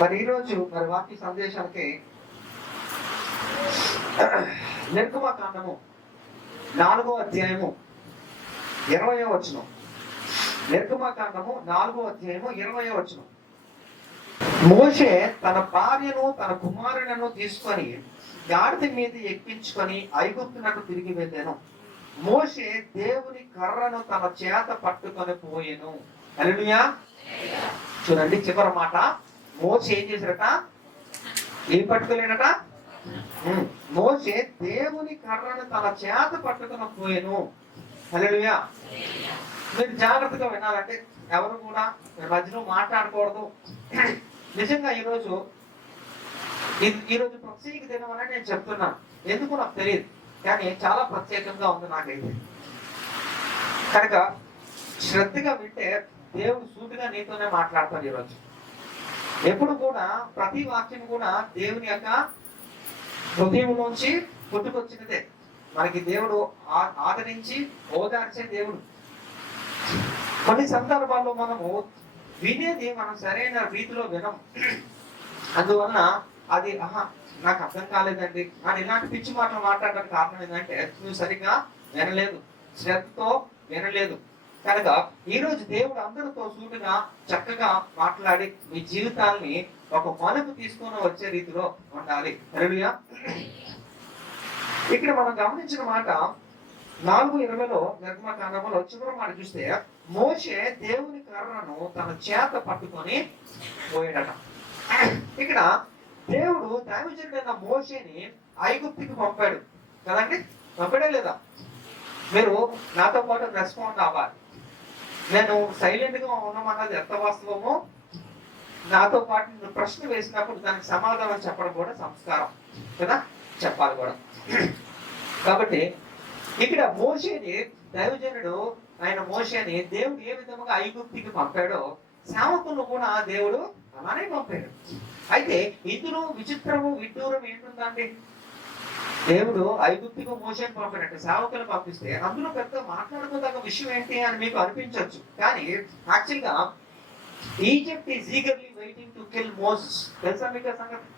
మరి ఈరోజు వాక్య సందేశాలకి నిర్గమకాండము 4వ అధ్యాయము 20వ వచనం. నిర్గమకాండము 4వ అధ్యాయము 20వ వచనం. మోషే తన భార్యను తన కుమారులను తీసుకొని గాడిద మీద ఎక్కించుకొని ఐగుప్తునకు తిరిగి వెళ్ళాను. మోషే దేవుని కర్రను తన చేత పట్టుకొని పోయెను. హల్లెలూయా. చూడండి చివరి మాట. మోషే ఏం చేశారట? ఏం పట్టుకోలేనట? మోషే దేవుని కర్రను తన చేత పట్టుకొని పోయెను. హల్లెలూయా. మీరు జాగ్రత్తగా వినాలంటే ఎవరు కూడా మధ్యలో మాట్లాడకూడదు. నిజంగా ఈరోజు ప్రత్యేక దినం అని నేను చెప్తున్నాను. ఎందుకు నాకు తెలియదు, కానీ చాలా ప్రత్యేకంగా ఉంది నాకైతే. కనుక శ్రద్ధగా వింటే దేవుడు సూటిగా నీతోనే మాట్లాడతాడు ఈరోజు. ఎప్పుడు కూడా ప్రతి వాక్యం కూడా దేవుని యొక్క హృదయంలోంచి పుట్టుకొచ్చినదే. మనకి దేవుడు ఆదరించి ఓదార్చే దేవుడు. కొన్ని సందర్భాల్లో మనము వినేది మనం సరైన రీతిలో వినం. అందువలన అది నాకు అర్థం కాలేదండి అని ఇలాంటి పిచ్చి మాటలు మాట్లాడడానికి కారణం ఏంటంటే నువ్వు సరిగ్గా వినలేదు, శ్రద్ధతో వినలేదు. కనుక ఈరోజు దేవుడు అందరితో సూటిగా చక్కగా మాట్లాడి మీ జీవితాన్ని ఒక మలుపు తీసుకొని వచ్చే రీతిలో ఉండాలి. హల్లెలూయా. ఇక్కడ మనం గమనించిన మాట 4:20లో నిర్గమకాండంలో చివరి మాట చూస్తే మోషే దేవుని కర్రను తన చేత పట్టుకొని పోయాడట. ఇక్కడ దేవుడు దైవజనుడైన మోషేని ఐగుప్తుకి పంపాడు కదండి. పంపాడే లేదా? మీరు నాతో పాటు రెస్పాండ్ అవ్వాలి. నేను సైలెంట్ గా ఉన్నామన్నది ఎంత వాస్తవమో, నాతో పాటు నేను ప్రశ్న వేసినప్పుడు దానికి సమాధానం చెప్పడం కూడా సంస్కారం కదా, చెప్పాలి కూడా. కాబట్టి ఇక్కడ మోషేని దైవజనుడు ఆయన మోషేని దేవుడు ఏ విధముగా ఐగుప్తికి పంపాడో సేవకులను కూడా దేవుడు అలానే పంపాడు. అయితే ఇందులో విచిత్రము విడ్డూరం ఏంటుందండి? దేవుడు ఐగుప్తికి మోషేని పంపాడంటే సేవకులు పంపిస్తే అందులో పెద్ద మాట్లాడుకోదగ్గ విషయం ఏంటి అని మీకు అనిపించవచ్చు. కానీ యాక్చువల్ గా Egypt is eagerly waiting to kill Moses. తెలుసా మీకు సంగతి?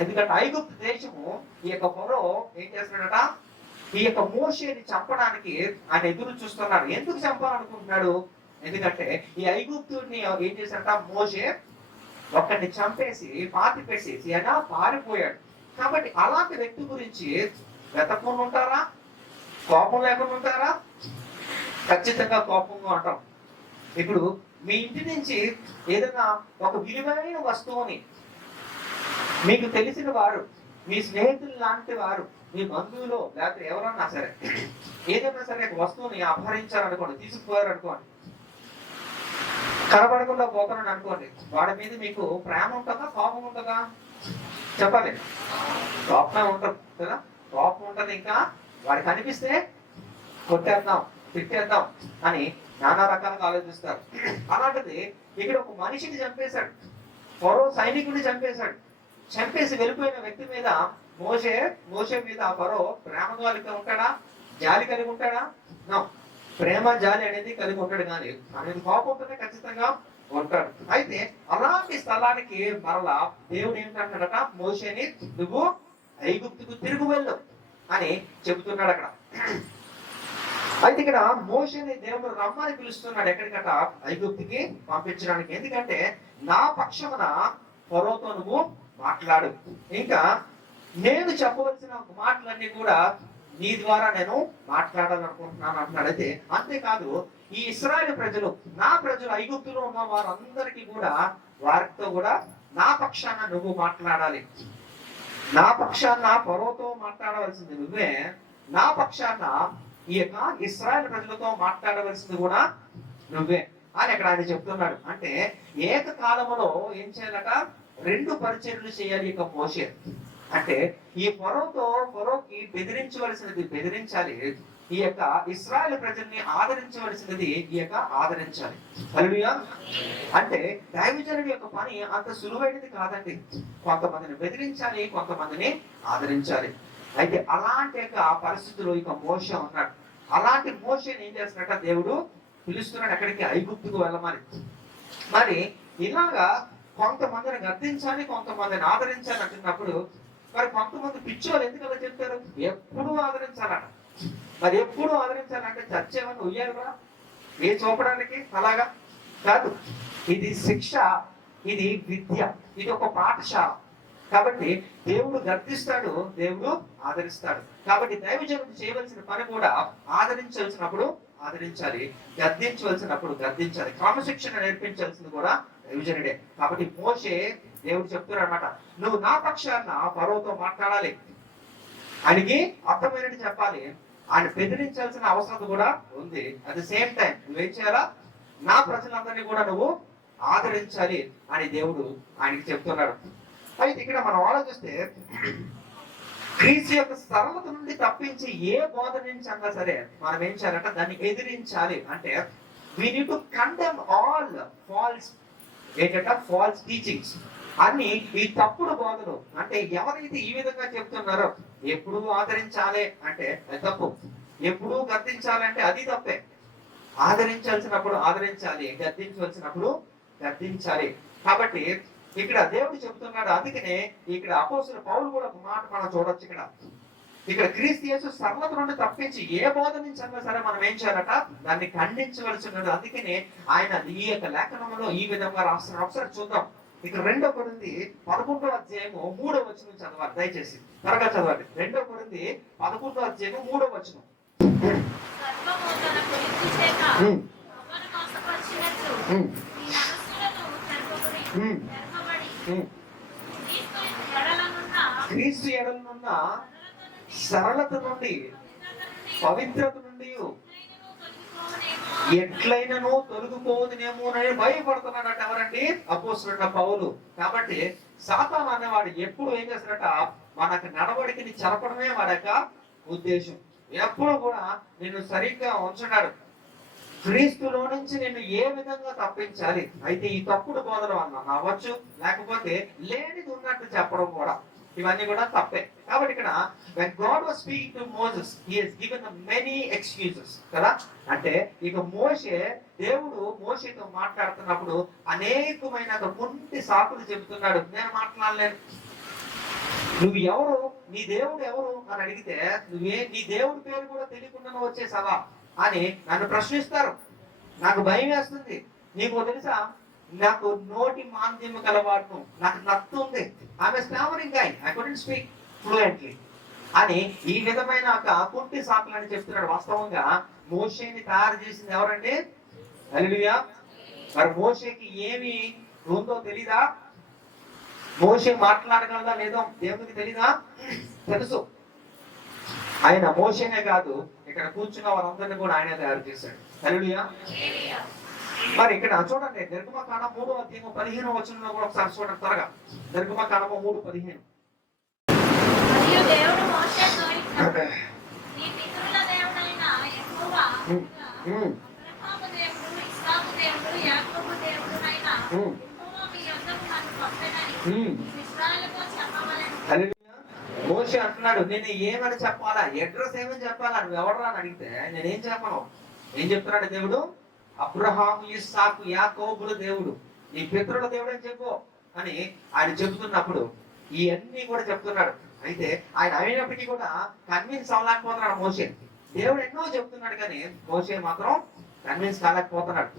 ఎందుకంటే ఐగుప్తు దేశము ఈ యొక్క ఫరో ఏం చేస్తున్నాడట? ఈ యొక్క మోషేని చంపడానికి ఆయన ఎదురు చూస్తున్నాడు. ఎందుకు చంపాలనుకుంటున్నాడు? ఎందుకంటే ఈ ఐగుప్తుడిని ఏం చేశాడట? మోషే ఒక్కడిని చంపేసి పాతి పెట్టేసి ఆయన పారిపోయాడు. కాబట్టి అలాంటి వ్యక్తి గురించి వెతకుండా ఉంటారా? కోపం లేకుండా ఉంటారా? ఖచ్చితంగా కోపంగా ఉంటాం. ఇప్పుడు మీ ఇంటి నుంచి ఏదైనా ఒక విలువైన వస్తువుని మీకు తెలిసిన వారు, మీ స్నేహితులు లాంటి వారు, మీ బంధువులు లేకపోతే ఎవరన్నా సరే ఏదైనా సరే వస్తువుని అపహరించారనుకోండి, తీసుకుపోయారు అనుకోండి, కనబడకుండా పోతానని అనుకోండి, వాడి మీద మీకు ప్రేమ ఉంటుందా కోపం ఉంటుందా? చెప్పాలి. కోపమే ఉంటుంది కదా. కోపం ఉంటుంది. ఇంకా వాడికి కనిపిస్తే కొట్టేద్దాం, తిట్టేద్దాం అని నానా రకాలుగా ఆలోచిస్తారు. అలాంటిది ఇక్కడ ఒక మనిషిని చంపేశాడు, మరో సైనికుడిని చంపేశాడు. చంపేసి వెళ్ళిపోయిన వ్యక్తి మీద మోషే మీద ఫరో ప్రేమ కలిగి ఉంటాడా? జాలి కలిగి ఉంటాడా? ప్రేమ జాలి అనేది కలిగి ఉంటాడు. కానీ అనేది కోపం ఉంటుంది, ఖచ్చితంగా ఉంటాడు. అయితే అలాంటి స్థలానికి మరలా దేవుడు ఏంటంటాడట? మోషేని నువ్వు ఐగుప్తుకు తిరుగు వెళ్ళు అని చెబుతున్నాడు అక్కడ. అయితే ఇక్కడ మోషేని దేవుడు రమ్మని పిలుస్తున్నాడు. ఎక్కడికట? ఐగుప్తుకి పంపించడానికి. ఎందుకంటే నా పక్షమున ఫరోతో నువ్వు మాట్లాడు, ఇంకా నేను చెప్పవలసిన మాటలన్నీ కూడా నీ ద్వారా నేను మాట్లాడాలనుకుంటున్నాను అంటున్నాడు. అయితే అంతేకాదు, ఈ ఇశ్రాయేలు ప్రజలు, నా ప్రజలు ఐగుప్తులో ఉన్న వారందరికీ కూడా వారితో కూడా నా పక్షాన నువ్వు మాట్లాడాలి. నా పక్షాన ఫరోతో మాట్లాడవలసింది నువ్వే, నా పక్షాన ఈ యొక్క ఇశ్రాయేలు ప్రజలతో మాట్లాడవలసింది కూడా నువ్వే అని అక్కడ ఆయన చెప్తున్నాడు. అంటే ఏకకాలంలో ఏం చేయాలట? 2 పరిచర్యలు చేయాలి ఇక మోషే. అంటే ఈ ఫరోకి బెదిరించవలసినది బెదిరించాలి, ఈ యొక్క ఇశ్రాయేలు ప్రజల్ని ఆదరించవలసినది ఈ యొక్క ఆదరించాలి. హల్లెలూయా. అంటే దైవజనుడి యొక్క పని అంత సులువైనది కాదండి. కొంతమందిని బెదిరించాలి, కొంతమందిని ఆదరించాలి. అయితే అలాంటి యొక్క పరిస్థితుల్లో ఇక మోషే ఉన్నాడు. అలాంటి మోషేని ఏం చేస్తున్నట్ట? దేవుడు పిలుస్తున్నాడు ఎక్కడికి? ఐగుప్తుకు వెళ్ళమని. మరి ఇలాగా కొంతమందిని గద్దించాలి, కొంతమందిని ఆదరించాలి అంటున్నప్పుడు మరి కొంతమంది పిచ్చోళ్ళు ఎందుకు అలా చెప్తారు? ఎప్పుడు ఆదరించాలట. మరి ఎప్పుడు ఆదరించాలంటే చర్చ ఏమన్నా ఉయ్యారుగా ఏ చూపడానికి? అలాగా కాదు. ఇది శిక్ష, ఇది విద్య, ఇది ఒక పాఠశాల. కాబట్టి దేవుడు గర్దిస్తాడు, దేవుడు ఆదరిస్తాడు. కాబట్టి దైవజనుడు చేయవలసిన పని కూడా ఆదరించాల్సినప్పుడు ఆదరించాలి, గద్దించవలసినప్పుడు గద్దించాలి, క్రమశిక్షణ నేర్పించాల్సింది కూడా దైవజనుడే. కాబట్టి మోషే దేవుడు చెప్తున్నాడు అనమాట, నువ్వు నా పక్షాన ఫరోతో మాట్లాడాలి, ఆయనకి అర్థమైనట్టు చెప్పాలి, ఆయన బెదిరించాల్సిన అవసరం కూడా ఉంది. అట్ ద సేమ్ టైం నువ్వేం చేయాలా? నా ప్రజలందరినీ కూడా నువ్వు ఆదరించాలి అని దేవుడు ఆయనకి చెప్తున్నాడు. అయితే ఇక్కడ మనం ఆలోచిస్తే క్రీస్తు యొక్క సరళత నుండి తప్పించి ఏ బోధ నుంచి అన్నా సరే మనం ఏం చేయాలంటే దాన్ని ఎదిరించాలి. అంటే we need to condemn all false false teachings, అన్ని ఈ తప్పుడు బోధలు. అంటే ఎవరైతే ఈ విధంగా చెప్తున్నారో ఎప్పుడు ఆదరించాలి అంటే అది తప్పు, ఎప్పుడు గద్దించాలంటే అది తప్పే. ఆదరించాల్సినప్పుడు ఆదరించాలి, గద్దించవలసినప్పుడు గద్దించాలి. కాబట్టి ఇక్కడ దేవుడు చెప్తున్నాడు. అందుకనే ఇక్కడ అపోస్తలుడు పౌలు కూడా ఒక మాట మనం చూడొచ్చు. ఇక్కడ క్రీస్తు యేసు సరళత నుండి తప్పించి ఏ బోధ నుంచి అన్నా సరే మనం ఏం చేయాలట? దాన్ని ఖండించవలసి ఉన్నది. అందుకనే ఆయన ఈ యొక్క లేఖనంలో ఈ విధంగా రాస్తున్నాడు. ఒకసారి చూద్దాం. ఇక్కడ 2 కొరింథీ 11వ అధ్యాయము 3వ వచనం చదవాలి, దయచేసి త్వరగా చదవాలి. 2 కొరింథీ 11వ అధ్యాయము 3వ వచనం. క్రీస్తు ఎడలనున్న సరళత నుండి, పవిత్రత నుండి ఎట్లయినను తొలగిపోదునేమోనని భయపడుతున్నాడట. ఎవరండి? అపోస్తలుడైన పౌలు. కాబట్టి సాతాను అనేవాడు ఎప్పుడు ఏం చేస్తాడట? మనకు నడవడికని చెరపడమే వాడి యొక్క ఉద్దేశం. ఎప్పుడు కూడా నిన్ను సరిగ్గా ఉంచడాడు, క్రీస్తులో నుంచి నిన్ను ఏ విధంగా తప్పించాలి. అయితే ఈ తప్పుడు బోధలు అన్నా అవ్వచ్చు, లేకపోతే లేనిది ఉన్నట్టు చెప్పడం కూడా, ఇవన్నీ కూడా తప్పే. కాబట్టి ఇక్కడ when God was speaking to Moses, he has given them many excuses కదా. అంటే ఇక దేవుడు మోషేతో మాట్లాడుతున్నప్పుడు అనేకమైన ముంటి సాకులు చెబుతున్నాడు. నేను మాట్లాడలేను, నువ్వు ఎవరు, నీ దేవుడు ఎవరు అని అడిగితే నీ దేవుడి పేరు కూడా తెలియకుండా వచ్చేసావా అని నన్ను ప్రశ్నిస్తారు. నాకు భయం వేస్తుంది. నీకు తెలుసా, నాకు నోటి మాంద్యం కలవాడును, నాకు నత్తు ఉంది, ఆమె stammering guy, I couldn't speak fluently అని ఈ విధమైన ఒక కుంటి సాకులు అని చెప్తున్నాడు. వాస్తవంగా మోషేని తయారు చేసింది ఎవరండి? హల్లెలూయా. మరి మోషేకి ఏమి ఉందో తెలీదా? మోషే మాట్లాడగలదా లేదో దేవునికి తెలీదా? తెలుసు. ఆయన మోషేనే కాదు, ఇక్కడ కూర్చున్న వారందరినీ కూడా ఆయన తయారు చేశాడు. హల్లెలూయా. మరి ఇక్కడ చూడండి, నిర్గమకాండం 3వ అధ్యాయం 15వ వచనంలో కూడా ఒకసారి చూడండి త్వరగా. నిర్గమకాండం 3:15. మోషే అంటున్నాడు, నేను ఏమని చెప్పాలా, అడ్రస్ ఏమని చెప్పాలా, నువ్వు ఎవరు అని అడిగితే నేనేం చెప్పను. ఏం చెప్తున్నాడు దేవుడు? అబ్రహాము, ఇస్సాకు, యాకోబుల దేవుడు, నీ పితరుల దేవుడు అని చెప్పు అని ఆయన చెబుతున్నప్పుడు ఇవన్నీ కూడా చెప్తున్నాడు. అయితే ఆయన అయినప్పటికీ కూడా కన్విన్స్ అవ్వలేకపోతున్నాడు మోషే. దేవుడు ఎన్నో చెప్తున్నాడు కానీ మోషే మాత్రం కన్విన్స్ కాలేకపోతున్నాడు.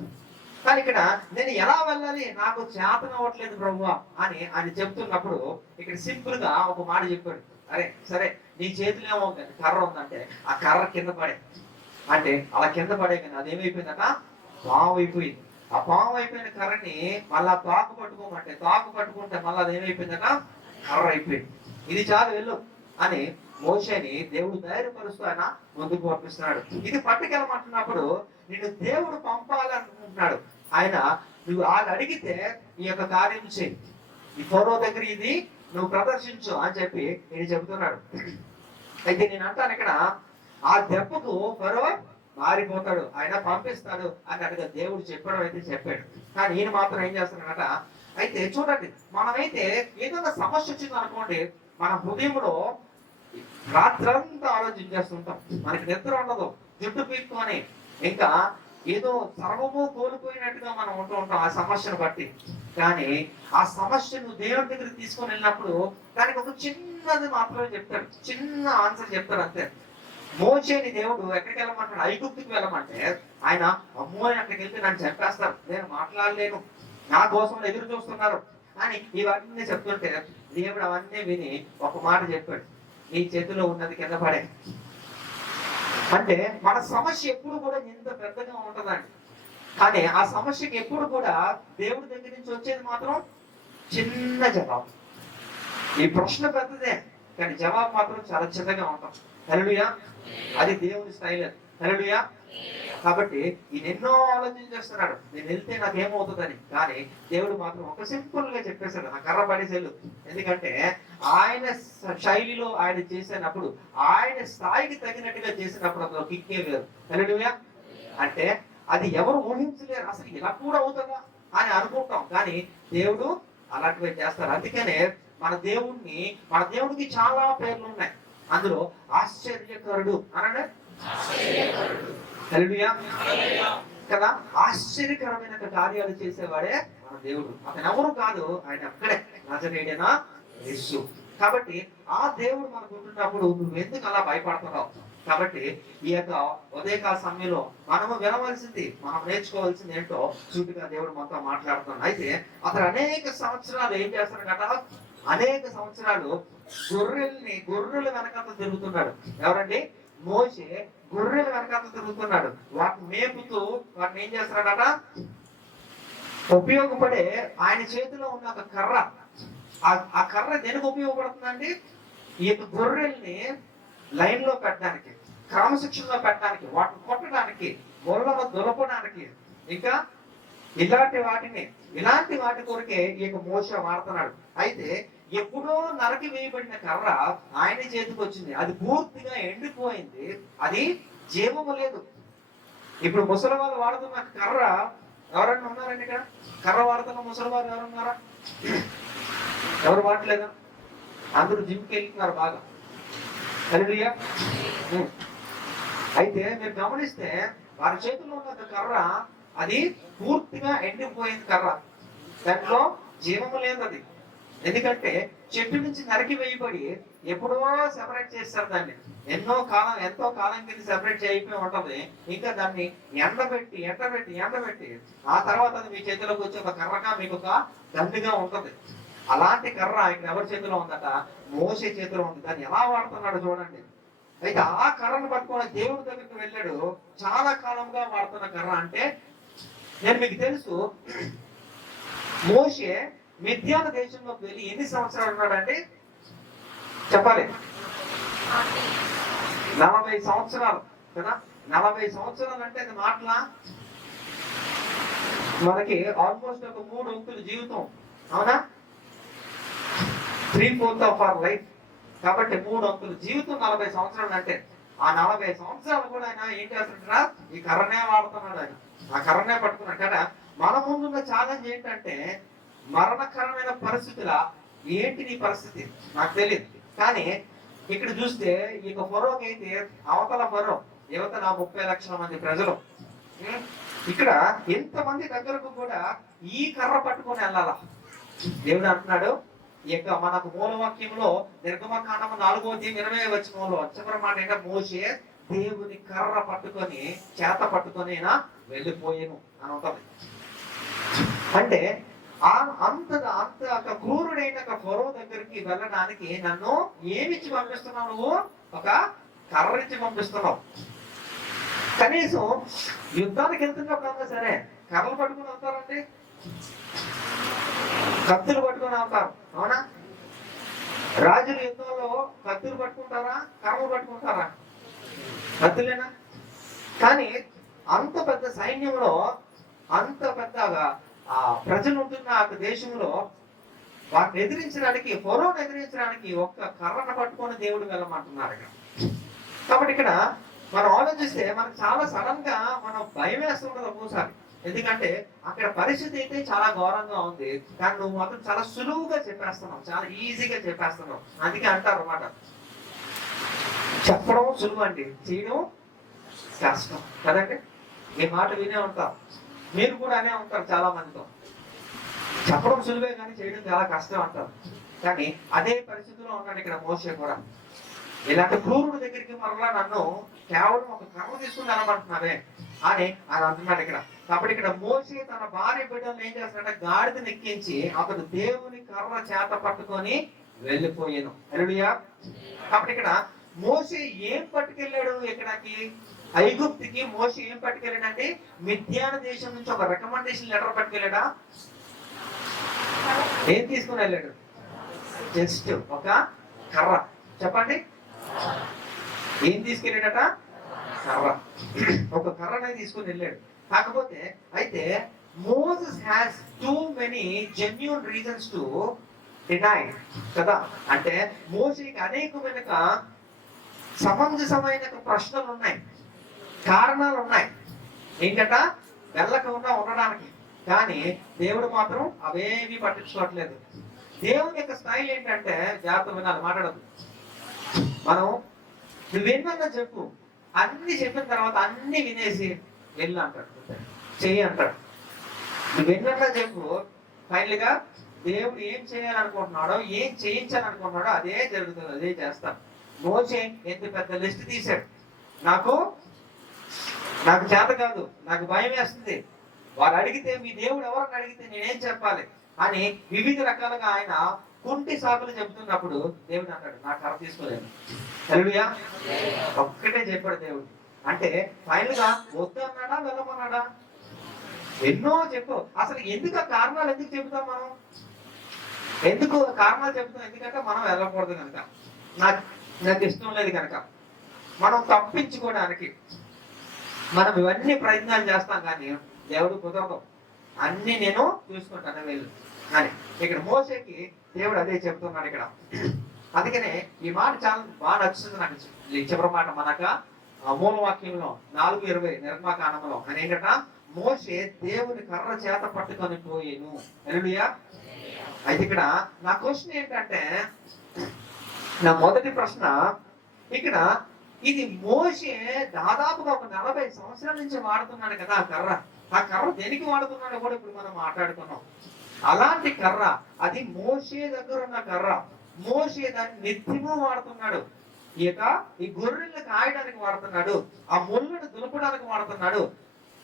కానీ ఇక్కడ నేను ఎలా వెళ్ళాలి, నాకు చేతన అవ్వట్లేదు ప్రభువా అని ఆయన చెప్తున్నప్పుడు ఇక్కడ సింపుల్ గా ఒక మాట చెప్పాడు. అరే సరే, నీ చేతిలో ఏమో కర్ర ఉందంటే ఆ కర్ర కింద పడే అంటే అలా కింద పడే, కానీ అదేమైపోయిందట? పాము అయిపోయింది. ఆ పాము అయిపోయిన కర్రని మళ్ళా తాకు పట్టుకోమంటే తాకు పట్టుకుంటే మళ్ళీ అదేమైపోయిందట? కర్ర అయిపోయింది. ఇది చాలు, వెళ్ళు అని మోషేని దేవుడు ధైర్యపరుస్తూ ఆయన ముందుకు పంపిస్తున్నాడు. ఇది పట్టుకెళ్ళమంటున్నప్పుడు నిన్ను దేవుడు పంపాలనుకుంటున్నాడు ఆయన. నువ్వు వాళ్ళు అడిగితే ఈ యొక్క కార్యం చేయి, ఈ ఫరో దగ్గర ఇది నువ్వు ప్రదర్శించు అని చెప్పి నేను చెబుతున్నాడు. అయితే నేను అంటాను ఇక్కడ, ఆ దెబ్బకు ఫరో మారిపోతాడు, ఆయన పంపిస్తాడు అని అడిగా దేవుడు చెప్పడం అయితే చెప్పాడు. కానీ ఈయన మాత్రం ఏం చేస్తున్నాడట? అయితే చూడండి, మనమైతే ఏదైనా సమస్య వచ్చింది అనుకోండి, మన హృదయంలో రాత్రంతా ఆలోచించేస్తుంటాం, మనకి నిద్ర ఉండదు, జుట్టు పీక్కొని ఇంకా ఏదో సర్వము కోల్పోయినట్టుగా మనం ఉంటూ ఉంటాం ఆ సమస్యను బట్టి. కానీ ఆ సమస్యను దేవుడి దగ్గరికి తీసుకొని వెళ్ళినప్పుడు దానికి ఒక చిన్నది మాత్రమే చెప్తాడు, చిన్న ఆన్సర్ చెప్తాడు అంతే. మోషేని దేవుడు ఎక్కడికి వెళ్ళమంటాడు? ఐగుప్తుకి వెళ్ళమంటే ఆయన అమ్మో అక్కడికి వెళ్తే నన్ను చంపేస్తారు, నేను మాట్లాడలేను, నా కోసం ఎదురు చూస్తున్నారు అని ఇవన్నీ చెప్తుంటే దేవుడు అవన్నీ విని ఒక మాట చెప్పాడు, నీ చేతిలో ఉన్నది కింద పడే. అంటే మన సమస్య ఎప్పుడు కూడా ఇంత పెద్దగా ఉంటుందండి, కానీ ఆ సమస్యకి ఎప్పుడు కూడా దేవుడి దగ్గర నుంచి వచ్చేది మాత్రం చిన్న జవాబు. ఈ ప్రశ్న పెద్దదే కానీ జవాబు మాత్రం చాలా చిన్నగా ఉంటాం. హల్లెలూయా, అది దేవుని స్టైల్. హల్లెలూయా. కాబట్టి ఈయన ఎన్నో ఆలోచన చేస్తున్నాడు, నేను వెళ్తే నాకేమవుతుందని, కానీ దేవుడు మాత్రం ఒక సింపుల్ గా చెప్పేశాడు, నా కర్ర పడేసేళ్ళు. ఎందుకంటే ఆయన శైలిలో ఆయన చేసినప్పుడు, ఆయన స్థాయికి తగినట్టుగా చేసినప్పుడు అందులో కిక్కే వేరు. హల్లెలూయా. అంటే అది ఎవరు ఊహించలేరు, అసలు ఇలా కూడా అవుతుందా అని అనుకుంటాం, కానీ దేవుడు అలాంటివి చేస్తారు. అందుకనే మన దేవుడికి చాలా పేర్లు ఉన్నాయి. అందులో ఆశ్చర్యకరుడు అనండి, హల్లెలూయా కదా. ఆశ్చర్యకరమైన కార్యాలు చేసేవాడే మన దేవుడు. అతను ఎవరు కాదు, ఆయన అక్కడే నజరేయుడైన యేసు. కాబట్టి ఆ దేవుడు మనకు ఉంటున్నప్పుడు నువ్వు ఎందుకు అలా భయపడుతున్నావు? కాబట్టి ఈ యొక్క ఉదయకాల సమయంలో మనము వినవలసింది, మనం నేర్చుకోవాల్సింది ఏంటో సూటిగా దేవుడు మొత్తం మాట్లాడుతున్నాడు. అయితే అతను అనేక సంవత్సరాలు ఏం చేస్తాడు కదా, అనేక సంవత్సరాలు గొర్రెల వెనకాల తిరుగుతున్నాడు. ఎవరండి? మోషే గొర్రెల వెనకాల తిరుగుతున్నాడు. వాటిని మేపుతూ వాటిని ఏం చేస్తున్నాడట, ఉపయోగపడే ఆయన చేతిలో ఉన్న ఒక కర్ర. ఆ కర్ర దేనికి ఉపయోగపడుతుందండి? ఈ యొక్క గొర్రెల్ని లైన్ లో పెట్టడానికి, క్రమశిక్షణలో పెట్టడానికి, వాటిని కొట్టడానికి, గొర్రెలను దులపడానికి, ఇంకా ఇలాంటి వాటి కొరకే ఈ యొక్క మోషే వాడుతున్నాడు. అయితే ఎప్పుడో నరకి వేయబడిన కర్ర ఆయన చేతికి వచ్చింది, అది పూర్తిగా ఎండిపోయింది, అది జీవము లేదు. ఇప్పుడు ముసలి వాళ్ళు వాడుతున్న కర్ర ఎవరన్నా ఉన్నారండి ఇక్కడ? కర్ర వాడుతున్న ముసలి వారు ఎవరున్నారా? ఎవరు వాడలేదా? అందరూ జిమ్కి వెళ్తున్నారు బాగా. హల్లెలూయా. అయితే మీరు గమనిస్తే వారి చేతిలో ఉన్న కర్ర అది పూర్తిగా ఎండిపోయింది కర్ర, దాంట్లో జీవము లేదు. అది ఎందుకంటే చెట్టు నుంచి నరికి వేయబడి ఎప్పుడో సెపరేట్ చేస్తారు దాన్ని, ఎంతో కాలం కింద సెపరేట్ అయిపోయి ఉంటది. ఇంకా దాన్ని ఎండబెట్టి ఆ తర్వాత అది మీ చేతిలోకి వచ్చి ఒక కర్రగా మీకు ఒక దండిగా ఉంటది. అలాంటి కర్ర ఇక్కడ ఎవరి చేతిలో ఉందట? మోషే చేతిలో ఉంది. దాన్ని ఎలా వాడుతున్నాడు చూడండి. అయితే ఆ కర్రను పట్టుకొని దేవుడి దగ్గరికి వెళ్ళాడు. చాలా కాలంగా వాడుతున్న కర్ర. అంటే నేను మీకు తెలుసు, మోషే మిద్యాన దేశంలోకి వెళ్ళి ఎన్ని సంవత్సరాలు ఉన్నాడండి? చెప్పాలి. 40 సంవత్సరాలు కదా. 40 సంవత్సరాలు అంటే అది మాటలా? మనకి ఆల్మోస్ట్ ఒక 3 అంకుల జీవితం, అవునా? 3/4 ఆఫ్ అవర్ లైఫ్. కాబట్టి 3 అంకుల జీవితం 40 సంవత్సరాలు. అంటే ఆ 40 సంవత్సరాలు కూడా ఆయన ఏం చేస్తున్నాడా? ఈ కర్రనే వాడుతున్నాడు. ఆయన ఆ కర్రనే పట్టుకున్నాడు కదా. మన ముందున్న ఛాలెంజ్ ఏంటంటే, మరణకరమైన పరిస్థితుల ఏంటి నీ పరిస్థితి నాకు తెలియదు, కానీ ఇక్కడ చూస్తే ఈ ఫరోకి అయితే అవతల ఫరో యువతల 30 లక్షల మంది ప్రజలు, ఇక్కడ ఎంతమంది దగ్గరకు కూడా ఈ కర్ర పట్టుకొని వెళ్ళాలా? దేవుడు అంటున్నాడు ఈ యొక్క మనకు మూలవాక్యంలో నిర్గమకాండము 4:20 చివరి మాట ఏంటంటే, మోషే దేవుని కర్ర పట్టుకొని చేత పట్టుకొని వెళ్ళిపోయాను అని ఉంటుంది. అంటే అంత క్రూరుడైన ఫరో దగ్గరికి వెళ్ళడానికి నన్ను ఏమిచ్చి పంపిస్తున్నావు? నువ్వు ఒక కర్ర ఇచ్చి పంపిస్తున్నావు. కనీసం యుద్ధానికి వెళ్తున్నప్పుడు సరే కర్రలు పట్టుకుని వెళ్తారండి, కత్తులు పట్టుకుని వెళ్తారు, అవునా? రాజుల యుద్ధంలో కత్తులు పట్టుకుంటారా, కర్రలు పట్టుకుంటారా? కత్తులేనా? కానీ అంత పెద్ద సైన్యంలో, అంత పెద్దగా ప్రజలు ఉంటున్న దేశంలో వాటిని ఎదిరించడానికి, ఫరోను ఎదిరించడానికి ఒక్క కర్రను పట్టుకొని దేవుడు వెళ్ళమంటున్నారు ఇక్కడ. కాబట్టి ఇక్కడ మనం ఆలోచిస్తే మనకు చాలా సడన్ గా మనం భయం వేస్తుంటది ఒక్కోసారి. ఎందుకంటే అక్కడ పరిస్థితి అయితే చాలా ఘోరంగా ఉంది, కానీ నువ్వు మాత్రం చాలా సులువుగా చెప్పేస్తున్నావు, చాలా ఈజీగా చెప్పేస్తున్నావు. అందుకే అంటారు అన్నమాట, చెప్పడం సులువు అండి, చేయడం కష్టం కదండి. ఈ మాట వినే ఉంటారు, మీరు కూడా అనే ఉంటారు చాలా మందితో. చెప్పడం సులువే కానీ చేయడం చాలా కష్టం అంటారు. కానీ అదే పరిస్థితిలో ఉన్నాడు ఇక్కడ మోషే కూడా. ఇలాంటి క్రూరుడి దగ్గరికి మరలా నన్ను కేవలం ఒక కర్ర తీసుకుని అనమంటున్నారే అని ఆయన అంటున్నాడు ఇక్కడ. కాబట్టి ఇక్కడ మోషే తన భార్య బిడ్డలను ఏం చేస్తాడంటే గాడిదని ఎక్కించి అతడు దేవుని కర్ర చేత పట్టుకొని వెళ్ళిపోయాను. హల్లెలూయా. కాబట్టి ఇక్కడ మోషే ఏం పట్టుకెళ్ళాడు ఇక్కడికి? ఐగుప్తికి మోషే ఏం పట్టుకెళ్ళాడంటే మిద్యాన దేశం నుంచి ఒక రికమెండేషన్ లెటర్ పట్టుకెళ్ళాడా? ఏం తీసుకుని వెళ్ళాడు? జస్ట్ ఒక కర్ర. చెప్పండి, ఏం తీసుకెళ్ళాడట? కర్ర. ఒక కర్రనే తీసుకుని వెళ్ళాడు. కాకపోతే అయితే Moses has too many genuine reasons to deny కదా. అంటే మోషేకి అనేకమైన సమంజసమైన ప్రశ్నలు ఉన్నాయి, కారణాలు ఉన్నాయి ఏంటట వెళ్ళకుండా ఉండడానికి. కానీ దేవుడు మాత్రం అవేమీ పట్టించుకోవట్లేదు. దేవుని యొక్క స్టైల్ ఏంటంటే జాగ్రత్త వినాలి, మాట్లాడదు. మనం నువ్వెన్నన్నా చెప్పు, అన్ని చెప్పిన తర్వాత అన్ని వినేసి వెళ్ళు అంటాడు, చెయ్యి అంటాడు. నువ్వెన్నన్నా చెప్పు, ఫైనల్ గా దేవుడు ఏం చేయాలనుకుంటున్నాడో, ఏం చేయించాలనుకుంటున్నాడో అదే జరుగుతుంది, అదే చేస్తాను. మోషే ఎంత పెద్ద లిస్ట్ తీశాడు. నాకు చేత కాదు, నాకు భయం వేస్తుంది, వారు అడిగితే మీ దేవుడు ఎవరని అడిగితే నేనేం చెప్పాలి అని వివిధ రకాలుగా ఆయన కుంటి సాకులు చెబుతున్నప్పుడు దేవుడు అన్నాడు నా కర్ర తీసుకోలేను. హల్లెలూయా. ఒక్కటే చెప్పాడు దేవుడు. అంటే ఫైనల్ గా వద్దు అన్నాడా, వెళ్ళమన్నాడా? ఎన్నో చెప్పు. అసలు ఎందుకు ఆ కారణాలు ఎందుకు చెబుతాం మనం? ఎందుకు కారణాలు చెబుతాం? ఎందుకంటే మనం వెళ్ళకూడదు కనుక, నాకు ఇష్టం లేదు కనుక, మనం తప్పించుకోవడానికి మనం ఇవన్నీ ప్రయత్నాలు చేస్తాం. కానీ దేవుడు కుదరదు, అన్ని నేను చూసుకుంటాను వెళ్ళు అని. ఇక్కడ మోషేకి దేవుడు అదే చెప్తున్నాడు ఇక్కడ. అందుకనే ఈ మాట చాలా బాగా నచ్చుతుంది నాకు. చివరి మాట మనక మూలవాక్యంలో 4:20 నిర్మాకాండంలో అని ఏంటట, మోషే దేవుని కర్ర చేత పట్టుకొని పోయేను. హల్లెలూయా. అయితే ఇక్కడ నా క్వశ్చన్ ఏంటంటే, నా మొదటి ప్రశ్న ఇక్కడ, ఇది మోషే దాదాపుగా ఒక 40 సంవత్సరాల నుంచి వాడుతున్నాడు కదా ఆ కర్ర. ఆ కర్ర దేనికి వాడుతున్నాడో కూడా ఇప్పుడు మనం మాట్లాడుకున్నాం. అలాంటి కర్ర, అది మోషే దగ్గర ఉన్న కర్ర. మోషే దాన్ని నిత్యము వాడుతున్నాడు. ఈ గొర్రెలను కాయడానికి వాడుతున్నాడు, ఆ ముళ్ళను దులపడానికి వాడుతున్నాడు.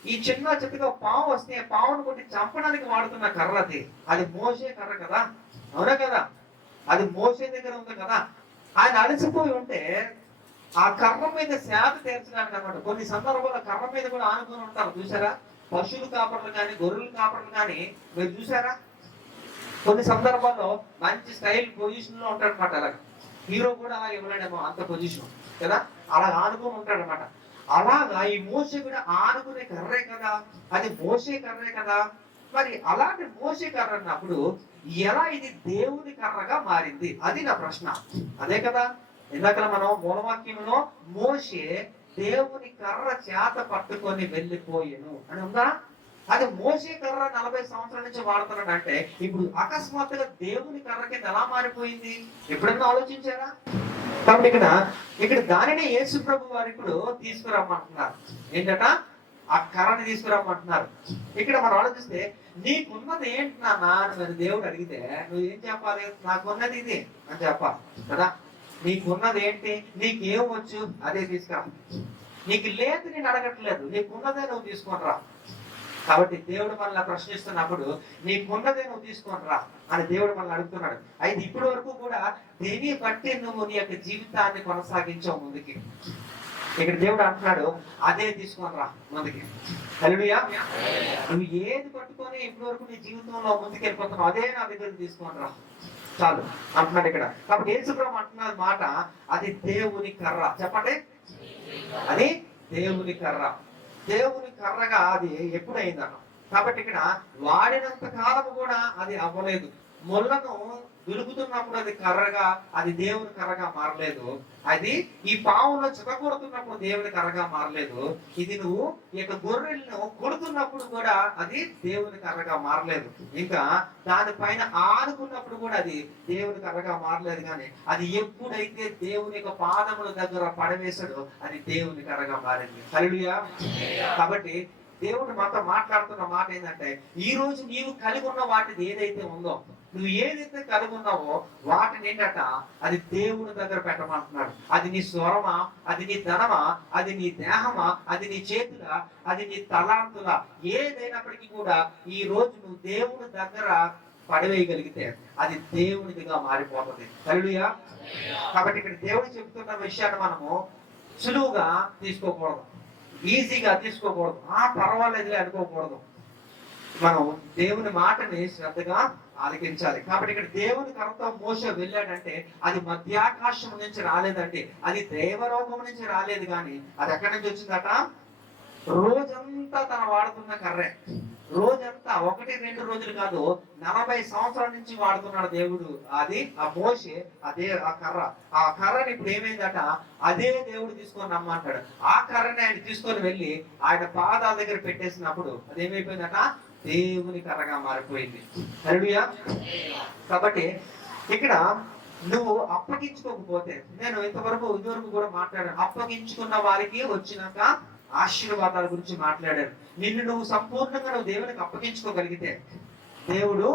ఈ చిన్న చిన్నగా పాము వస్తే పావును కొట్టి చంపడానికి వాడుతున్న కర్ర అది మోషే కర్ర కదా, అవునా కదా? అది మోషే దగ్గర ఉంది కదా. ఆయన అలసిపోయి ఉంటే ఆ కర్ర మీద సేద తీర్చడానికి అన్నమాట. కొన్ని సందర్భాల్లో కర్ర మీద కూడా ఆనుకొని ఉంటారు, చూసారా? పశువులు కాపర్లు కానీ గొర్రెలు కాపర్లు కానీ మీరు చూసారా? కొన్ని సందర్భాల్లో మంచి స్టైల్ పొజిషన్ లో ఉంటాడు అనమాట. అలాగే హీరో కూడా అలా ఇవ్వలేడేమో అంత పొజిషన్ కదా, అలా ఆనుకొని ఉంటాడు అనమాట. అలాగా ఈ మోషే కూడా ఆనుకునే కర్రే కదా, అది మోషే కర్రే కదా. మరి అలాంటి మోషే కర్ర అన్నప్పుడు ఎలా ఇది దేవుని కర్రగా మారింది? అది నా ప్రశ్న. అదే కదా ఇందాక మనం మూలవాక్యంలో మోషే దేవుని కర్ర చేత పట్టుకొని వెళ్ళిపోయాను అని ఉందా? అది మోషే కర్ర 40 సంవత్సరాల నుంచి వాడుతున్నాడు అంటే ఇప్పుడు అకస్మాత్తుగా దేవుని కర్ర కింద ఎలా మారిపోయింది? ఎప్పుడన్నా ఆలోచించారా? కాబట్టి ఇక్కడ దానిని యేసు ప్రభు వారు ఇప్పుడు తీసుకురమ్మంటున్నారు. ఏంటట? ఆ కర్రని తీసుకురమ్మంటున్నారు. ఇక్కడ మనం ఆలోచిస్తే నీకున్నది ఏంటి నాన్న అని దేవుడు అడిగితే నువ్వు ఏం చెప్పాలి? నాకున్నది ఇది అని చెప్పాలి కదా. నీకున్నది ఏంటి? నీకేం వచ్చు అదే తీసుకురా. నీకు లేదు నేను అడగట్లేదు, నీకున్నదే నువ్వు తీసుకొని రా. కాబట్టి దేవుడు మనల్ని ప్రశ్నిస్తున్నప్పుడు నీకున్నదే నువ్వు తీసుకొని రా అని దేవుడు మనల్ని అడుగుతున్నాడు. అయితే ఇప్పటి వరకు కూడా దేని బట్టి నువ్వు నీ యొక్క జీవితాన్ని కొనసాగించావు ముందుకి. ఇక్కడ దేవుడు అంటున్నాడు అదే తీసుకొని రా ముందుకి. హల్లెలూయా. నువ్వు ఏది పట్టుకొని ఇప్పటి వరకు నీ జీవితంలో ముందుకు వెళ్ళిపోతున్నావు అదే నా దగ్గర తీసుకొని రా చాలు అంటున్నాడు ఇక్కడ. కాబట్టి యేసుప్రభు అంటున్న మాట అది దేవుని కర్ర. చెప్పండి, అది దేవుని కర్ర. దేవుని కర్రగా అది ఎప్పుడైందన్న. కాబట్టి ఇక్కడ వాడినంత కాలం కూడా అది అవ్వలేదు. ముళ్ళను దులుపుతున్నప్పుడు అది కర్రగా, అది దేవుని కర్రగా మారలేదు. అది ఈ పావులో చితకొడుతున్నప్పుడు దేవుని కర్రగా మారలేదు. ఇది నువ్వు ఈ యొక్క గొర్రెలను కొడుతున్నప్పుడు కూడా అది దేవుని కర్రగా మారలేదు. ఇంకా దానిపైన ఆడుకున్నప్పుడు కూడా అది దేవుని కర్రగా మారలేదు. కానీ అది ఎప్పుడైతే దేవుని యొక్క పాదముల దగ్గర పడవేశాడో అది దేవుని కర్రగా మారింది. హల్లెలూయా. కాబట్టి దేవుడు మాతో మాట్లాడుతున్న మాట ఏంటంటే, ఈ రోజు నీవు కలిగి ఉన్న వాటిది ఏదైతే ఉందో, నువ్వు ఏదైతే కలిగి ఉన్నావో వాటిని ఏంటట, అది దేవుని దగ్గర పెట్టమంటున్నాడు. అది నీ స్వరమా, అది నీ ధనమా, అది నీ దేహమా, అది నీ చేతులా, అది నీ తలాంతులా, ఏదైనప్పటికీ కూడా ఈ రోజు నువ్వు దేవుని దగ్గర పడవేయగలిగితే అది దేవునిదిగా మారిపోతుంది. హల్లెలూయా. కాబట్టి ఇక్కడ దేవుడు చెప్తున్న విషయాన్ని మనము సులువుగా తీసుకోకూడదు, ఈజీగా తీసుకోకూడదు, పర్వాలేదులే అనుకోకూడదు. మనం దేవుని మాటని శ్రద్ధగా ఆలకించాలి. కాబట్టి ఇక్కడ దేవుని కర్రతో మోషే వెళ్ళాడంటే అది మధ్యాకాశం నుంచి రాలేదండి, అది దేవలోకం నుంచి రాలేదు. కానీ అది ఎక్కడి నుంచి వచ్చిందట? రోజంతా తన వాడుతున్న కర్రే, రోజంతా 1-2 రోజులు కాదు, 40 సంవత్సరాల నుంచి వాడుతున్నాడు దేవుడు. అది ఆ మోషే, అదే ఆ కర్రని ఇప్పుడు ఏమైందట, అదే దేవుడు తీసుకొని రమ్మంటాడు. ఆ కర్రని ఆయన తీసుకొని వెళ్ళి ఆయన పాదాల దగ్గర పెట్టేసినప్పుడు అదేమైపోయిందట, దేవుని కర్రగా మారిపోయింది. హల్లెలూయా. కాబట్టి ఇక్కడ నువ్వు అప్పగించుకోకపోతే, నేను ఇదివరకు కూడా మాట్లాడాను, అప్పగించుకున్న వారికి వచ్చినాక ఆశీర్వాదాల గురించి మాట్లాడారు. నిన్ను నువ్వు సంపూర్ణంగా నువ్వు దేవునికి అప్పగించుకోగలిగితే దేవుడు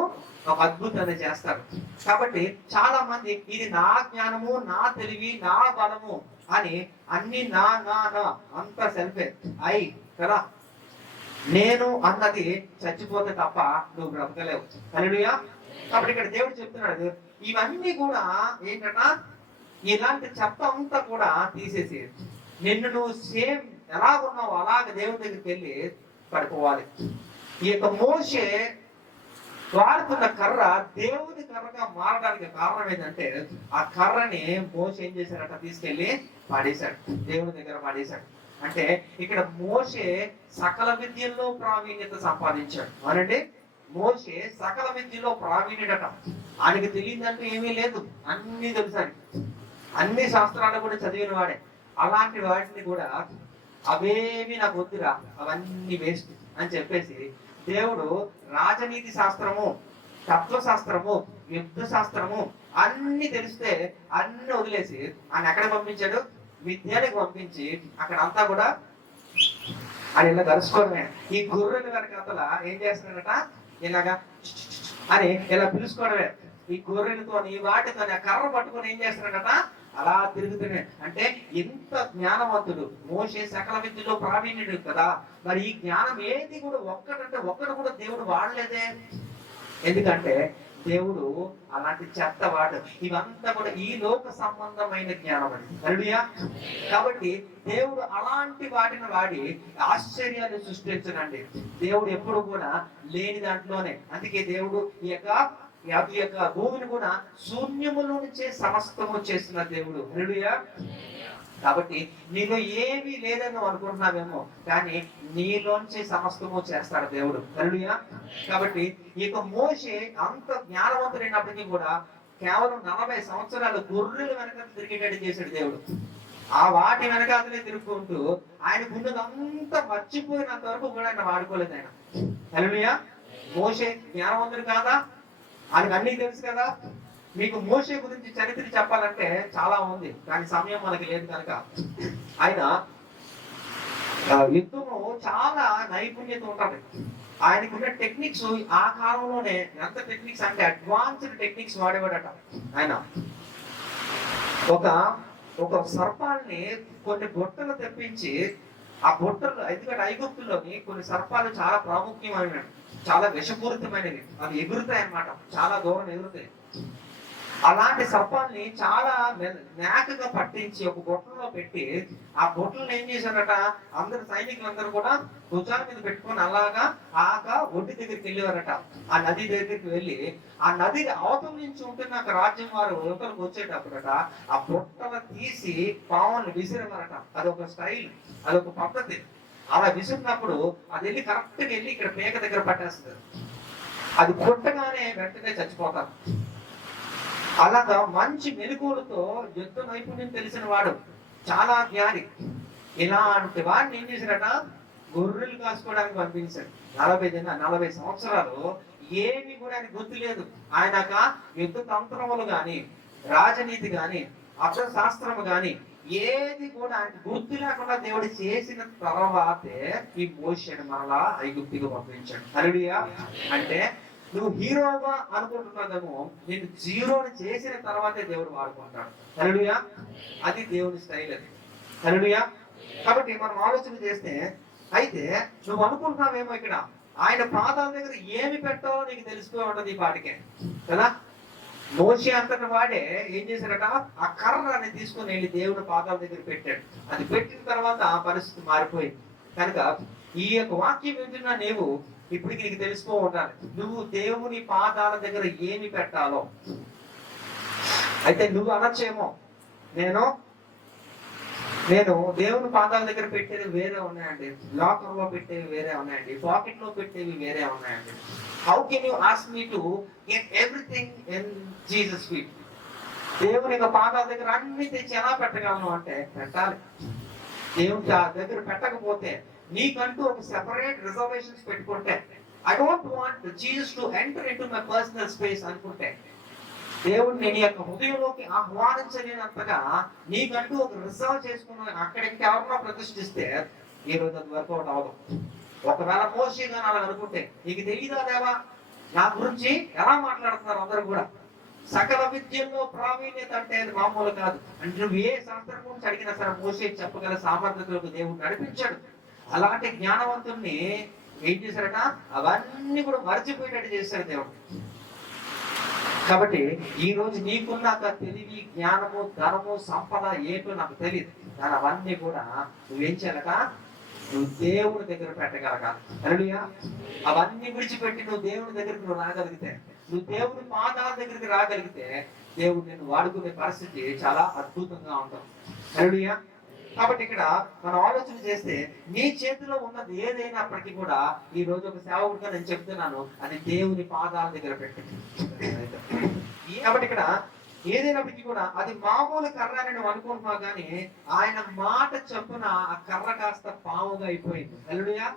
ఒక అద్భుతాన్ని చేస్తాడు. కాబట్టి చాలా మంది ఇది నా జ్ఞానము, నా తెలివి, నా బలము అని అన్ని నా నా నా అంత సెల్ఫే అయి కదా, నేను అన్నది చచ్చిపోతే తప్ప నువ్వు బ్రతకలేవు. హల్లెలూయా. కాబట్టి ఇక్కడ దేవుడు చెప్తున్నాడు, ఇవన్నీ కూడా ఏంటంట, ఇలాంటి చెత్త అంతా కూడా తీసేసి నిన్ను నువ్వు సేమ్ ఎలా ఉన్నావు అలాగ దేవుని దగ్గరికి వెళ్ళి పడిపోవాలి. ఈ యొక్క మోషే వాడుతున్న కర్ర దేవుని కర్రగా మారడానికి కారణం ఏంటంటే, ఆ కర్రని మోషే ఏం చేశాడట, తీసుకెళ్లి పడేశాడు, దేవుని దగ్గర పడేశాడు. అంటే ఇక్కడ మోషే సకల విద్యల్లో ప్రావీణ్యత సంపాదించాడు. అనండి, మోషే సకల విద్యలో ప్రావీణ్యుడట. ఆయనకి తెలియదంటే ఏమీ లేదు, అన్ని తెలుసు, అన్ని శాస్త్రాలు కూడా చదివిన వాడే. అలాంటి వాటిని కూడా అవేమి నాకు వద్దురా, అవన్నీ వేస్ట్ అని చెప్పేసి దేవుడు రాజనీతి శాస్త్రము, తత్వశాస్త్రము, యుద్ధ శాస్త్రము అన్ని తెలిస్తే అన్ని వదిలేసి ఆయన ఎక్కడ పంపించాడు, విద్యానికి పంపించి అక్కడ అంతా కూడా అని ఇలా కలుసుకోవడమే. ఈ గొర్రెల వెనకాతల ఏం చేస్తున్నాడట, ఇలాగా అని ఇలా పిలుచుకోవడమే. ఈ గొర్రెలతో ఈ వాటితో కర్ర పట్టుకొని ఏం చేస్తున్నాడట, అలా తిరుగుతున్నాడు. అంటే ఎంత జ్ఞానవంతుడు మోషే, సకల విద్యలో ప్రావీణ్యుడు కదా. మరి ఈ జ్ఞానం ఏది కూడా ఒక్కడు కూడా దేవుడు వాడలేదే. ఎందుకంటే దేవుడు అలాంటి చెత్త వాడు. ఇవంతా కూడా ఈ లోక సంబంధమైన జ్ఞానం అండి. హల్లెలూయా. కాబట్టి దేవుడు అలాంటి వాటిని వాడి ఆశ్చర్యాన్ని సృష్టించనండి. దేవుడు ఎప్పుడు కూడా లేని దాంట్లోనే, అందుకే దేవుడు ఈ యొక్క భూమిని కూడా శూన్యములో నుంచే సమస్తము చేసిన దేవుడు. హల్లెలూయా. కాబట్టి నీలో ఏమీ లేదని అనుకుంటున్నావేమో, కానీ నీలోంచి సమస్తము చేస్తాడు దేవుడు. హల్లెలూయా. కాబట్టి ఇక మోషే అంత జ్ఞానవంతుడైనప్పటికీ కూడా కేవలం 40 సంవత్సరాలు గొర్రెల వెనక తిరిగేటట్టు చేశాడు దేవుడు. ఆ వాటి వెనకాలనే తిరుగుకుంటూ ఆయనకు ఉన్నదంతా మర్చిపోయినంత వరకు కూడా ఆయన వాడుకోలేదు ఆయన. హల్లెలూయా. మోషే జ్ఞానవంతుడు కాదా, ఆయనకు అన్నీ తెలుసు కదా. మీకు మోషే గురించి చరిత్ర చెప్పాలంటే చాలా ఉంది, కానీ సమయం మనకి లేదు కనుక ఆయన యుద్ధము చాలా నైపుణ్యత ఉంటుంది. ఆయనకున్న టెక్నిక్స్ ఆ కాలంలోనే ఎంత టెక్నిక్స్ అంటే అడ్వాన్స్డ్ టెక్నిక్స్ వాడేవాడట ఆయన. ఒక సర్పాన్ని కొన్ని బొట్టలు తెప్పించి, ఆ బొట్టలు, ఎందుకంటే ఐగుప్తులోని కొన్ని సర్పాలు చాలా ప్రాముఖ్యమైనవి, చాలా విషపూరితమైనవి, అవి ఎగురుతాయి అన్నమాట, చాలా దూరం ఎగురుతాయి. అలాంటి సర్పాల్ని చాలా మేకగా పట్టించి ఒక బొట్టలో పెట్టి, ఆ బొట్టలను ఏం చేశారట, అందరు సైనికులందరూ కూడా భుజాల మీద పెట్టుకొని అలాగా ఒడ్డు దగ్గరికి వెళ్ళేవారట. ఆ నది దగ్గరికి వెళ్ళి, ఆ నది అవతల నుంచి ఉంటున్న రాజ్యం వారు యువతలకు వచ్చేటప్పుడట ఆ బొట్టలు తీసి పావులను విసిరేవారట. అదొక స్టైల్, అదొక పద్ధతి. అలా విసిరినప్పుడు అది వెళ్ళి కరెక్ట్గా వెళ్ళి ఇక్కడ పేక దగ్గర పట్టేస్తుంది. అది కొట్టగానే వెంటనే చచ్చిపోతారు. అలాగా మంచి మెలకువలతో యుద్ధ నైపుణ్యం తెలిసిన వాడు, చాలా జ్ఞాని. ఇలాంటి వాడిని ఏం చేశారట, గొర్రెలు కాసుకోవడానికి పంపించాడు. 40 సంవత్సరాలు ఏమి కూడా ఆయన గుర్తు లేదు. ఆయనక యుద్ధ తంత్రములు గాని, రాజనీతి గాని, అర్థశాస్త్రము గాని ఏది కూడా గుర్తు లేకుండా దేవుడు చేసిన తర్వాతే ఈ మోషేని మరలా ఐగుప్తుకు పంపించాడు. హల్లెలూయా. అంటే నువ్వు హీరోగా అనుకుంటున్నదేమో, నేను జీరోని చేసిన తర్వాతే దేవుడు వాడుకుంటాడు. హల్లెలూయా. అది దేవుని స్టైల్. అది హల్లెలూయా. కాబట్టి మనం ఆలోచన చేస్తే, అయితే నువ్వు అనుకుంటున్నావేమో ఇక్కడ ఆయన పాదాల దగ్గర ఏమి పెట్టాలో నీకు తెలిసిపోయి ఉంటది ఈ పాటికే కదా. మోషే అంతటి వాడే ఏం చేశాడట, ఆ కర్రని తీసుకుని వెళ్ళి దేవుని పాదాల దగ్గర పెట్టాడు. అది పెట్టిన తర్వాత ఆ పరిస్థితి మారిపోయింది. కనుక ఈ యొక్క వాక్యం వింటున్నా నీవు ఇప్పటికి నీకు తెలిసిపో ఉండాలి, నువ్వు దేవుని పాదాల దగ్గర ఏమి పెట్టాలో. అయితే నువ్వు అనొచ్చేమో, నేను దేవుని పాదాల దగ్గర పెట్టేది వేరే ఉన్నాయండి, లాకర్ లో పెట్టేవి వేరే ఉన్నాయండి, పాకెట్ లో పెట్టేవి వేరే ఉన్నాయండి. How can you ask me to get everything in Jesus feet? దేవుని యొక్క పాదాల దగ్గర అన్ని తెచ్చి ఎలా పెట్టగలను అంటే, పెట్టాలి. దేవుని దగ్గర పెట్టకపోతే నీకంటూ ఒక సెపరేట్ రిజర్వేషన్స్ పెట్టుకుంటే, I don't want Jesus to enter into my personal space అనుకుంటే, దేవుడిని నీ యొక్క హృదయంలోకి ఆహ్వానించలేనంతగా నీకంటూ ఒక రిజర్వ్ చేసుకుని అక్కడ ఇంకెవరినో ప్రతిష్ఠిస్తే ఈ రోజు అది వర్కౌట్ అవ్వదు. ఒకవేళ మోషే గాని అలా అనుకుంటే, నీకు తెలియదా దేవా నా గురించి ఎలా మాట్లాడుతున్నారు అందరూ కూడా, సకల విద్యల్లో ప్రావీణ్యత అంటే అది మామూలు కాదు అంటే, నువ్వు ఏ శాస్త్రం గురించి అడిగినా సరే మోషే చెప్పగల సామర్థ్యతలకు దేవుడు నడిపించాడు. అలాంటి జ్ఞానవంతుల్ని ఏం చేశారట, అవన్నీ కూడా మర్చిపోయేటట్టు చేశాడు దేవుడు. కాబట్టి ఈ రోజు నీకున్న తెలివి, జ్ఞానము, ధనము, సంపద ఏంటో నాకు తెలియదు, కానీ అవన్నీ కూడా నువ్వేం చేయాలట, నువ్వు దేవుని దగ్గర పెట్టగలగాలి. హల్లెలూయా. అవన్నీ విడిచిపెట్టి నువ్వు దేవుని దగ్గరికి నువ్వు రాగలిగితే, నువ్వు దేవుని పాదాల దగ్గరికి రాగలిగితే, దేవుడు నిన్ను వాడుకునే పరిస్థితి చాలా అద్భుతంగా ఉంటుంది. హల్లెలూయా. కాబట్టి ఇక్కడ మనం ఆలోచన చేస్తే, నీ చేతిలో ఉన్నది ఏదైనప్పటికీ కూడా ఈ రోజు ఒక సేవకుడిగా నేను చెప్తున్నాను, అది దేవుని పాదాల దగ్గర పెట్టండి. కాబట్టి ఇక్కడ ఏదైనప్పటికీ కూడా అది మామూలు కర్ర అని నువ్వు అనుకుంటున్నావు, కానీ ఆయన మాట చొప్పున ఆ కర్ర కాస్త పాముగా అయిపోయింది. హల్లెలూయా.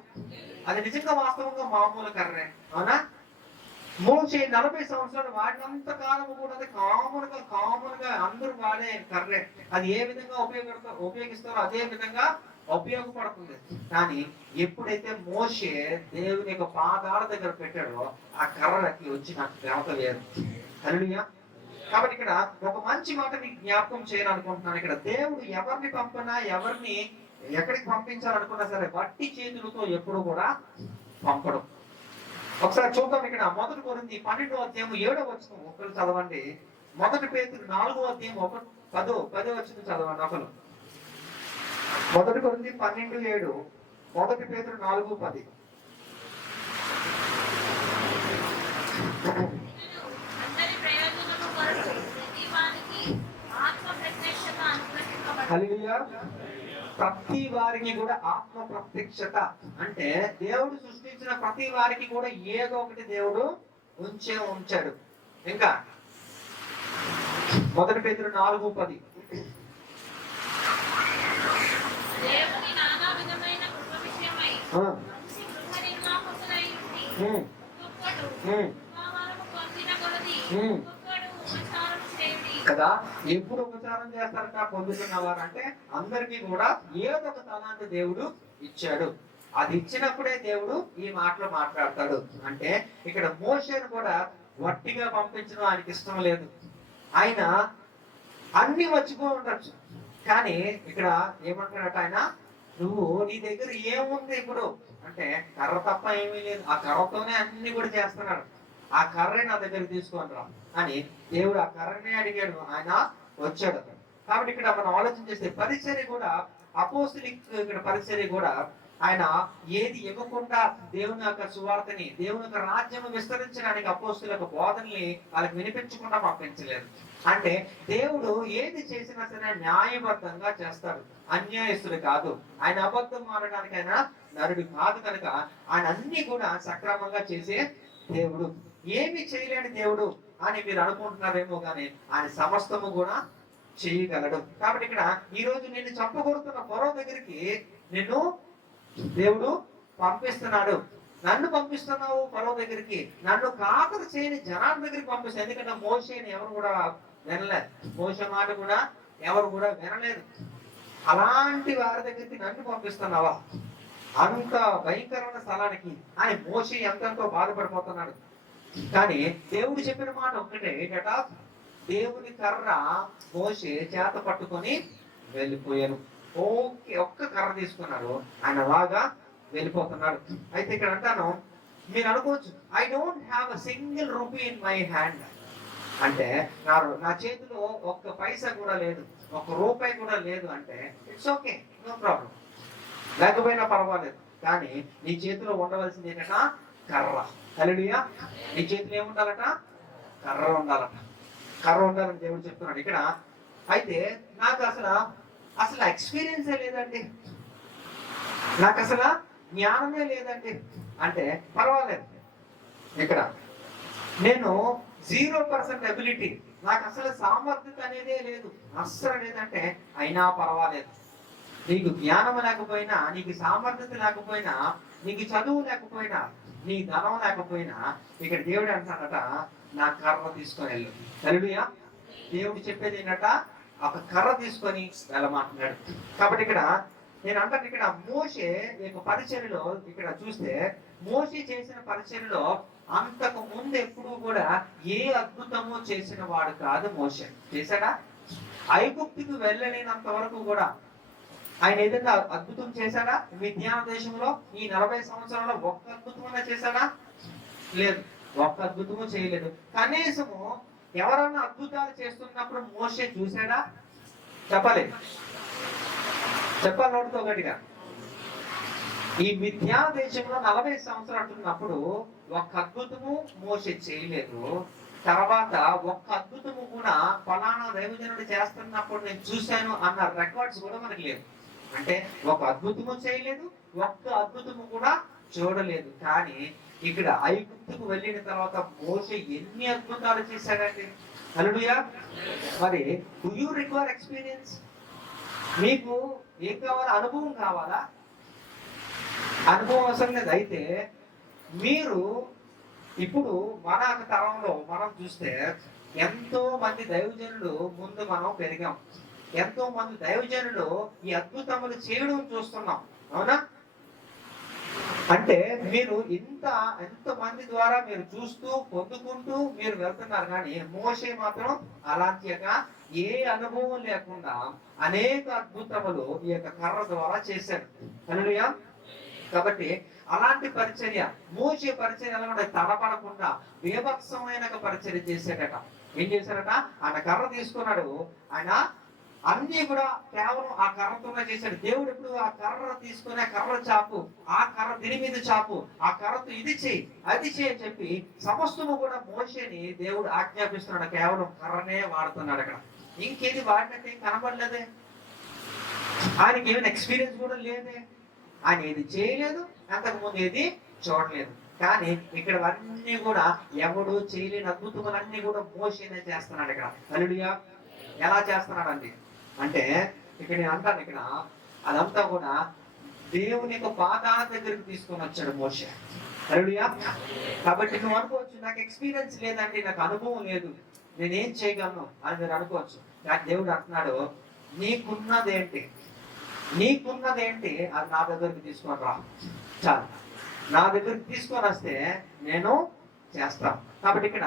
అది నిజంగా వాస్తవంగా మామూలు కర్రే, అవునా? మోషే 40 సంవత్సరాలు వాడినంత కాలము కూడా అది కామన్ గా అందరూ వాడే కర్రే. అది ఏ విధంగా ఉపయోగిస్తారో అదే విధంగా ఉపయోగపడుతుంది. కానీ ఎప్పుడైతే మోషే దేవుని యొక్క పాదాల దగ్గర పెట్టాడో, ఆ కర్రకి వచ్చిన ఘనత వేరు. హల్లెలూయా. కాబట్టి ఇక్కడ ఒక మంచి మాట మీకు జ్ఞాపకం చేయాలనుకుంటున్నాను. ఇక్కడ దేవుడు ఎవరిని పంపినా, ఎవరిని ఎక్కడికి పంపించాలనుకున్నా సరే వట్టి చేతులతో ఎప్పుడు కూడా పంపడం. ఒకసారి చూద్దాం. ఇక్కడ 1 కొరింథీ 12వ అధ్యాయం 7వ వచనం ఒకరు చదవండి. 1 పేతురు 4వ అధ్యాయం 10వ వచనం చదవండి ఒకరు. 1 కొరింథీ 12:7, 1 పేతురు 4:10. హల్లెలూయా. ప్రతి వారికి కూడా ఆత్మ ప్రత్యక్షత అంటే, దేవుడు సృష్టించిన ప్రతి వారికి కూడా ఏదో ఒకటి దేవుడు ఉంచాడు. ఇంకా 1 పేతురు 4:10. కదా, ఎప్పుడు ఉపచారం చేస్తారట పొందుతున్న వారు అంటే, అందరికీ కూడా ఏదో ఒక తలాంటి దేవుడు ఇచ్చాడు. అది ఇచ్చినప్పుడే దేవుడు ఈ మాటలు మాట్లాడతాడు. అంటే ఇక్కడ మోషేను కూడా వట్టిగా పంపించడం ఆయనకి ఇష్టం లేదు. ఆయన అన్ని మర్చిపోయి ఉండొచ్చు, కానీ ఇక్కడ ఏమంటాడట ఆయన, నువ్వు నీ దగ్గర ఏముంది ఇప్పుడు అంటే, కర్ర తప్ప ఏమీ లేదు, ఆ కర్రతోనే అన్ని కూడా చేస్తున్నాడు, ఆ కర్రే నా దగ్గర తీసుకొని రా అని దేవుడు ఆ కర్రనే అడిగాడు, ఆయన వచ్చాడు. కాబట్టి ఇక్కడ మనం ఆలోచన చేస్తే పరిచర్య కూడా అపోస్తలిక్ ఇక్కడ పరిచర్య కూడా ఆయన ఏది ఇవ్వకుండా దేవుని యొక్క సువార్తని, దేవుని యొక్క రాజ్యం విస్తరించడానికి అపోస్తుల యొక్క బోధనని వాళ్ళకి వినిపించకుండా పంపించలేదు. అంటే దేవుడు ఏది చేసినా సరే న్యాయబద్ధంగా చేస్తాడు, అన్యాయస్తుడు కాదు. ఆయన అబద్ధం ఆడడానికి ఆయన నరుడు కాదు. కనుక ఆయన అన్ని కూడా సక్రమంగా చేసే దేవుడు. ఏమి చేయలేని దేవుడు అని మీరు అనుకుంటున్నారేమో, కానీ ఆయన సమస్తము కూడా చేయగలడు. కాబట్టి ఇక్కడ ఈ రోజు నిన్ను చంపగొడుతున్న ఫరో దగ్గరికి నిన్ను దేవుడు పంపిస్తున్నాడు. నన్ను పంపిస్తున్నావు ఫరో దగ్గరికి, నన్ను ఖాతరు చేయని జనాల దగ్గరికి పంపిస్తాను. ఎందుకంటే మోషేని ఎవరు కూడా వినలేదు, మోషే మాట కూడా ఎవరు కూడా వినలేదు. అలాంటి వారి దగ్గరికి నన్ను పంపిస్తున్నావా, అంత భయంకరమైన స్థలానికి అని మోషే ఎంతెంతో బాధపడిపోతున్నాడు. కానీ దేవుడు చెప్పిన మాట ఒక్కటే ఏంటట, దేవుని కర్ర మోషే చేత పట్టుకొని వెళ్ళిపోయాను. ఒక్క కర్ర తీసుకున్నాడు, ఆయన అలాగా వెళ్ళిపోతున్నాడు. అయితే ఇక్కడ అంటాను, మీరు అనుకోవచ్చు, I don't have a single rupee in my hand అంటే నా చేతిలో ఒక్క పైసా కూడా లేదు, ఒక్క రూపాయి కూడా లేదు అంటే ఇట్స్ ఓకే, నో ప్రాబ్లం, లేకపోయినా పర్వాలేదు. కానీ నీ చేతిలో ఉండవలసింది ఏంటట, కర్ర. హల్లెలూయా. నీ చేతిలో ఏముండాలట, కర్ర ఉండాలట. కర్ర ఉండాలని దేవుడు చెప్తున్నాడు ఇక్కడ. అయితే నాకు అసలు ఎక్స్పీరియన్సే లేదండి, నాకు అసలు జ్ఞానమే లేదండి అంటే పర్వాలేదు. ఇక్కడ నేను 0% ఎబిలిటీ, నాకు అసలు సామర్థ్యత అనేదే లేదు, అస్సలు లేదంటే అయినా పర్వాలేదు. నీకు జ్ఞానం లేకపోయినా, నీకు సామర్థ్యత లేకపోయినా, నీకు చదువు లేకపోయినా, నీ ధనం లేకపోయినా, ఇక్కడ దేవుడు అంటాడట, నా కర్ర తీసుకొని వెళ్ళు. హల్లెలూయా. దేవుడు చెప్పేది ఏంటట, ఒక కర్ర తీసుకొని వెళ్ళమంటున్నాడు. కాబట్టి ఇక్కడ నేను అంటాను, ఇక్కడ మోషే యొక్క పరిచర్యలో ఇక్కడ చూస్తే, మోషే చేసిన పరిచర్యలో అంతకు ముందు ఎప్పుడు కూడా ఏ అద్భుతము చేసిన వాడు కాదు మోషే. చేశాడా? ఐగుప్తుకు వెళ్ళలేనంత వరకు కూడా ఆయన ఏదైనా అద్భుతం చేశాడా? మిద్యాన దేశంలో ఈ 40 సంవత్సరాల్లో ఒక్క అద్భుతమైనా చేశాడా? లేదు, ఒక్క అద్భుతము చేయలేదు. కనీసము ఎవరన్నా అద్భుతాలు చేస్తున్నప్పుడు మోషే చూశాడా? చెప్పలేదు. చెప్పాలి నోటితో గట్టిగా. ఈ మిథ్యా దేశంలో 40 సంవత్సరాలు అంటున్నప్పుడు ఒక్క అద్భుతము మోషే చేయలేదు. తర్వాత ఒక్క అద్భుతము కూడా ఫలానా దైవజనుడు చేస్తున్నప్పుడు నేను చూశాను అన్న రికార్డ్స్ కూడా మనకి లేవు. అంటే ఒక అద్భుతము చేయలేదు, ఒక్క అద్భుతము కూడా చూడలేదు. కానీ ఇక్కడ ఐగుప్తుకు వెళ్ళిన తర్వాత మోషే ఎన్ని అద్భుతాలు చేశాడండి. హల్లెలూయా. మరి డు యు రిక్వైర్ ఎక్స్పీరియన్స్? మీకు ఏం కావాలా? అనుభవం కావాలా? అనుభవం అవసరం లేదు. అయితే మీరు ఇప్పుడు మన తరంలో మనం చూస్తే ఎంతో మంది దైవజనులు ముందు మనం పెరిగాం, ఎంతో మంది దైవజనులు ఈ అద్భుతములు చేయడం చూస్తున్నాం, అవునా? అంటే మీరు ఎంత మంది ద్వారా మీరు చూస్తూ పొందుకుంటూ మీరు వెళ్తున్నారు. కానీ మోషే మాత్రం అలాంటి ఏ అనుభవం లేకుండా అనేక అద్భుతములు ఈ యొక్క కర్ర ద్వారా చేశాడు. హల్లెలూయా. కాబట్టి అలాంటి పరిచర్య, మోషే పరిచర్య ఎలా ఉంటే తడబడకుండా బీభత్సమైన పరిచర్య చేశాడట. ఏం చేశాడట? ఆయన కర్ర తీసుకున్నాడు, ఆయన అన్ని కూడా కేవలం ఆ కర్రతోనే చేశాడు. దేవుడు ఎప్పుడు ఆ కర్ర తీసుకుని, ఆ కర్ర చాపు, ఆ కర్ర దీని మీద చాపు, ఆ కర్రతో ఇది చేయి అది చేయి అని చెప్పి సమస్తము కూడా మోషేని దేవుడు ఆజ్ఞాపిస్తున్నాడు. కేవలం కర్రనే వాడుతున్నాడు. అక్కడ ఇంకేది వాడినట్టు ఏం కనబడలేదే, ఆయనకి ఏమైనా ఎక్స్పీరియన్స్ కూడా లేదే, ఆయన ఏది చేయలేదు, అంతకుముందు ఏది చూడలేదు. కానీ ఇక్కడ అన్ని కూడా ఎవడు చేయలేని అద్భుతములన్నీ కూడా మోషేనే చేస్తున్నాడు. ఇక్కడ హల్లెలూయా. ఎలా చేస్తున్నాడు అంటే ఇక్కడ నేను అంటాను, ఇక్కడ అదంతా కూడా దేవుని యొక్క పాదాల దగ్గరికి తీసుకొని వచ్చాడు మోషే. హల్లెలూయా. కాబట్టి నువ్వు అనుకోవచ్చు, నాకు ఎక్స్పీరియన్స్ లేదండి, నాకు అనుభవం లేదు, నేనేం చేయగలను అని మీరు అనుకోవచ్చు. కానీ దేవుడు అంటున్నాడు, నీకున్నదేంటి అది నా దగ్గరికి తీసుకొని రా, చాలు. నా దగ్గరికి తీసుకొని వస్తే నేను చేస్తాను. కాబట్టి ఇక్కడ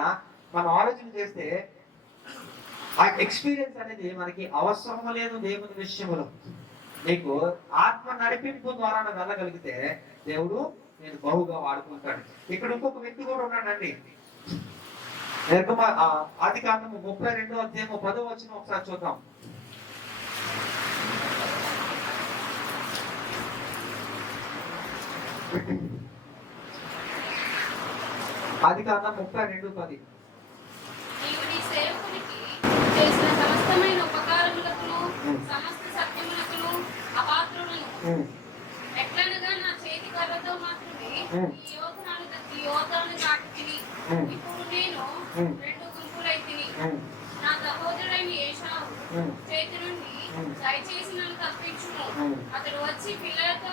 మనం ఆలోచన చేస్తే ఆ ఎక్స్పీరియన్స్ అనేది మనకి అవసరం లేదు. దేవుని విషయంలో నీకు ఆత్మ నడిపింపు ద్వారా వెళ్ళగలిగితే దేవుడు నేను బహుగా వాడుకుంటాడు. ఇక్కడ ఇంకొక వ్యక్తి కూడా ఉన్నాడండి. ఆదికాండము 32వ అధ్యాయము 10వ వచనం ఒకసారి చూద్దాం. ఆదికాండం 32:10. చేసిన సమస్తమైన ఉపకారములకును సమస్త సత్యములకును అపాత్రులను ఎట్లనగా నా చేతి కర్రతో మాత్రమే ఈ యోధాను దాటితిని. ఇప్పుడు నేను 2 గుంపులైతిని. నా సహోదరుడైన ఏశావు చేతి నుండి దయచేసి నన్ను తప్పించుము. అతడు వచ్చి పిల్లలతో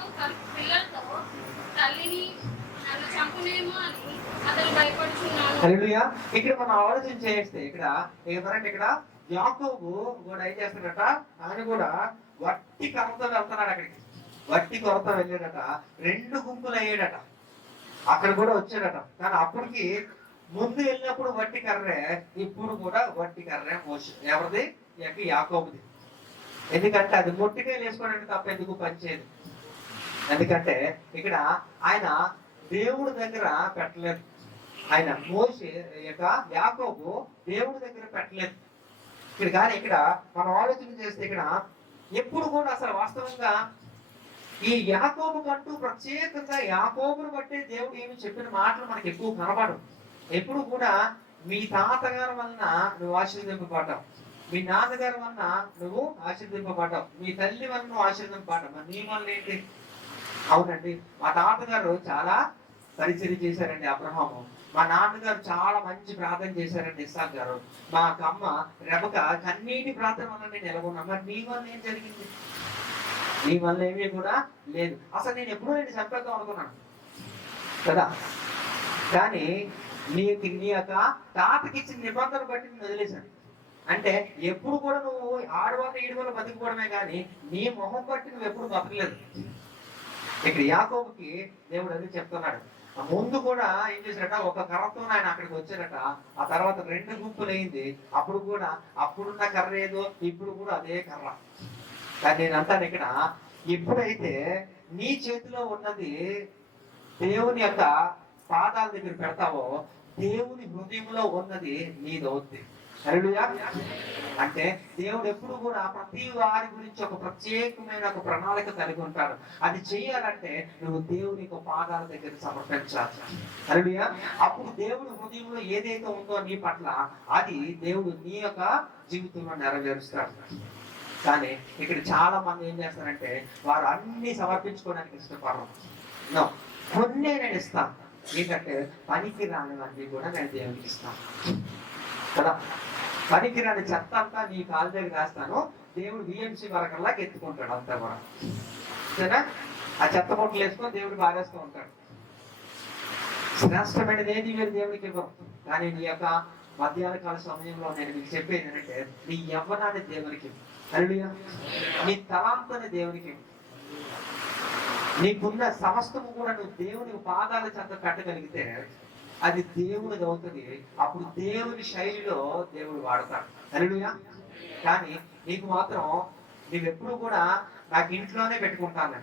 తల్లిని నన్ను చంపునేమో అని అతను భయపడుచున్నాను. హల్లెలూయా. ఇక్కడ మనం ఆలోచన చేస్తే ఇక్కడ యాకోబు కూడా ఏం చేస్తాడట, ఆయన కూడా వట్టి కర్రతో వెళ్తున్నాడు అక్కడికి. వట్టి కొరత వెళ్ళాడట, 2 గుంపులు అయ్యాడట, అక్కడ కూడా వచ్చాడట. కానీ అప్పటికి ముందు వెళ్ళినప్పుడు వట్టి కర్రే, ఇప్పుడు కూడా వట్టి కర్రే మోషే. ఎవరిది? యాకోబుది. ఎందుకంటే అది మొట్టికాయలు వేసుకోవడానికి తప్ప ఎందుకు పనిచేయదు. ఎందుకంటే ఇక్కడ ఆయన దేవుడి దగ్గర పెట్టలేదు, ఆయన మోషే యాకోబు దేవుడి దగ్గర పెట్టలేదు ఇక్కడ. కానీ ఇక్కడ మనం ఆలోచన చేస్తే ఇక్కడ ఎప్పుడు కూడా అసలు వాస్తవంగా ఈ యాకోబు కంటూ ప్రత్యేకంగా యాకోబును బట్టి దేవుడు ఏమి చెప్పిన మాటలు మనకి ఎక్కువ కనబడవు. ఎప్పుడు కూడా మీ తాతగారి వలన నువ్వు ఆశీర్వదింపబడ్డావు, మీ నాన్నగారి వలన నువ్వు ఆశీర్వదింపబడ్డావు, మీ తల్లి వలన నువ్వు ఆశీర్వదింపబడ్డావు. మరి నీ వల్ల ఏంటి? అవునండి, మా తాతగారు చాలా పరిచయం చేశారండి అబ్రహాము, మా నాన్నగారు చాలా మంచి ప్రార్థన చేశారండి ఇస్సాక్ గారు, మా అమ్మ రెబక కన్నీటి ప్రార్థన వల్ల నేను ఎలాగున్నా. మరి నీ వల్ల ఏం జరిగింది? నీ వల్ల ఏమీ కూడా లేదు. అసలు నేను ఎప్పుడూ నేను చంపేద్దాం అనుకున్నాను కదా, కానీ నీ యొక్క తాతకి ఇచ్చిన నిబంధన బట్టి నేను వదిలేశాను. అంటే ఎప్పుడు కూడా నువ్వు 600-700 బతికిపోవడమే కానీ నీ మొహం బట్టి నువ్వు ఎప్పుడు బతకలేదు. ఇక్కడ యాకోబుకి దేవుడు అది చెప్తున్నాడు. ముందు కూడా ఏం చేశాడట, ఒక కర్రతో ఆయన అక్కడికి వచ్చాడట, ఆ తర్వాత 2 గుంపులు అయింది. అప్పుడు కూడా అప్పుడున్న కర్ర ఏదో ఇప్పుడు కూడా అదే కర్ర. కానీ నేను అంటాను ఇక్కడ, ఎప్పుడైతే నీ చేతిలో ఉన్నది దేవుని యొక్క పాదాల దగ్గర పెడతావో దేవుని హృదయంలో ఉన్నది నీదవుద్ది. హల్లెలూయా. అంటే దేవుడు ఎప్పుడు కూడా ప్రతి వారి గురించి ఒక ప్రత్యేకమైన ఒక ప్రణాళిక కలిగి ఉంటాడు. అది చేయాలంటే నువ్వు దేవుని యొక్క పాదాల దగ్గర సమర్పించాలి. హల్లెలూయా. అప్పుడు దేవుని హృదయంలో ఏదైతే ఉందో నీ పట్ల అది దేవుడు నీ యొక్క జీవితంలో నెరవేరుస్తాడు. కానీ ఇక్కడ చాలా మంది ఏం చేస్తారంటే వారు అన్ని సమర్పించుకోవడానికి ఇష్టపడరు. కొన్ని నేను ఇస్తాను, ఎందుకంటే పనికి రానివన్నీ కూడా నేను దేవునికి ఇస్తాను కదా. పనికి రాని చెత్త అంతా నీ కాలు దగ్గర వేస్తాను, దేవుడు బిఎంసి వరకల్లా ఎత్తుకుంటాడు అంతా కూడా. సరేనా? ఆ చెత్త పొట్టలు వేసుకొని దేవుడు బారేస్తూ ఉంటాడు. శ్రేష్టమైనది ఏది మీరు దేవునికి ఇవ్వరు. కానీ నీ యొక్క మధ్యాహ్న కాల సమయంలో నేను మీకు చెప్పేది ఏంటంటే, నీ యవ్వనాన్ని దేవునికి, హల్లెలూయా, నీ తలాంతుని దేవునికి, నీకున్న సమస్తము కూడా నువ్వు దేవుని పాదాల చెంత పెట్టగలిగితే అది దేవుడిది అవుతుంది. అప్పుడు దేవుని శైలిలో దేవుడు వాడతాడు. హల్లెలూయా. కానీ నీకు మాత్రం నువ్వెప్పుడు కూడా నాకు ఇంట్లోనే పెట్టుకుంటాను,